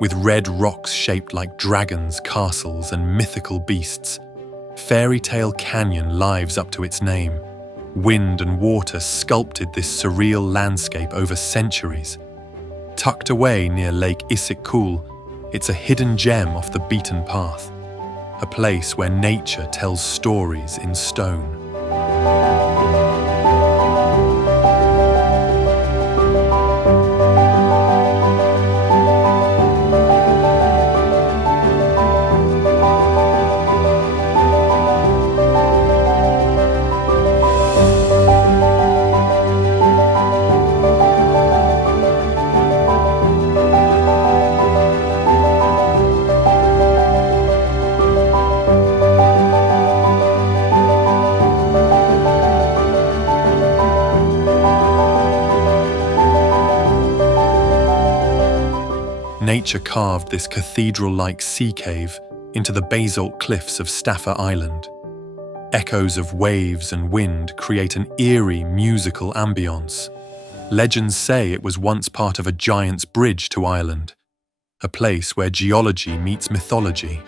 With red rocks shaped like dragons, castles, and mythical beasts, Fairy Tale Canyon lives up to its name. Wind and water sculpted this surreal landscape over centuries. Tucked away near Lake Issyk-Kul, it's a hidden gem off the beaten path, a place where nature tells stories in stone. Nature carved this cathedral-like sea cave into the basalt cliffs of Staffa Island. Echoes of waves and wind create an eerie musical ambience. Legends say it was once part of a giant's bridge to Ireland, a place where geology meets mythology.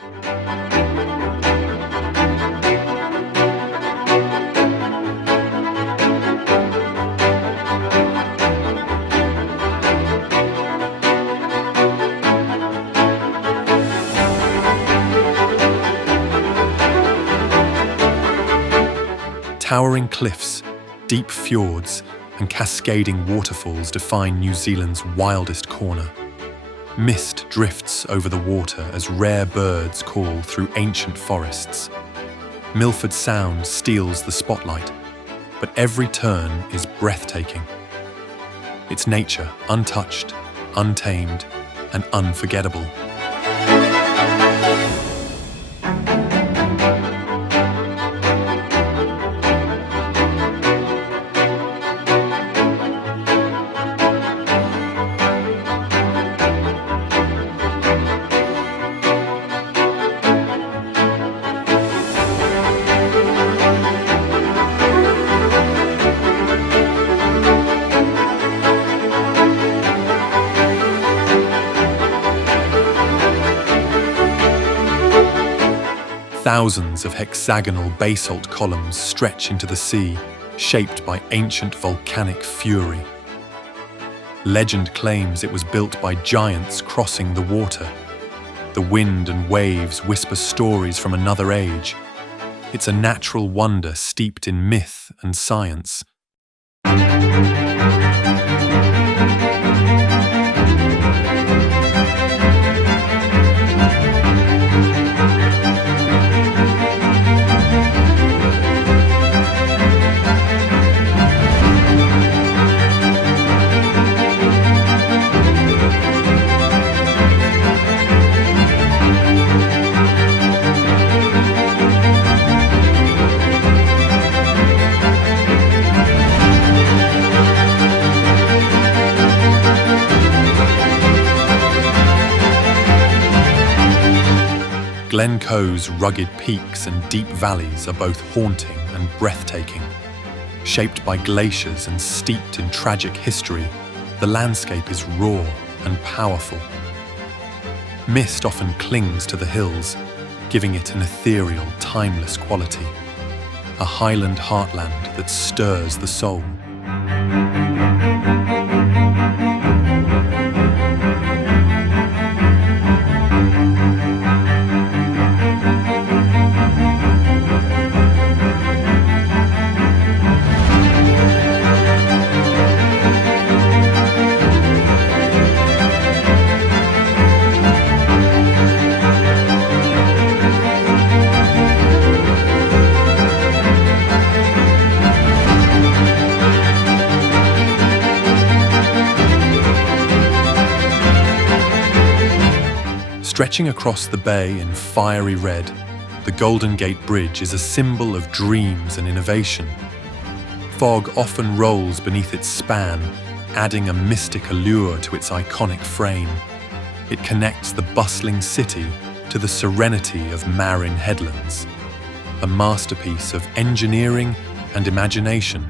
Towering cliffs, deep fjords, and cascading waterfalls define New Zealand's wildest corner. Mist drifts over the water as rare birds call through ancient forests. Milford Sound steals the spotlight, but every turn is breathtaking. It's nature, untouched, untamed, and unforgettable. Thousands of hexagonal basalt columns stretch into the sea, shaped by ancient volcanic fury. Legend claims it was built by giants crossing the water. The wind and waves whisper stories from another age. It's a natural wonder steeped in myth and science. Glencoe's rugged peaks and deep valleys are both haunting and breathtaking. Shaped by glaciers and steeped in tragic history, the landscape is raw and powerful. Mist often clings to the hills, giving it an ethereal, timeless quality. A highland heartland that stirs the soul. Stretching across the bay in fiery red, the Golden Gate Bridge is a symbol of dreams and innovation. Fog often rolls beneath its span, adding a mystic allure to its iconic frame. It connects the bustling city to the serenity of Marin Headlands, a masterpiece of engineering and imagination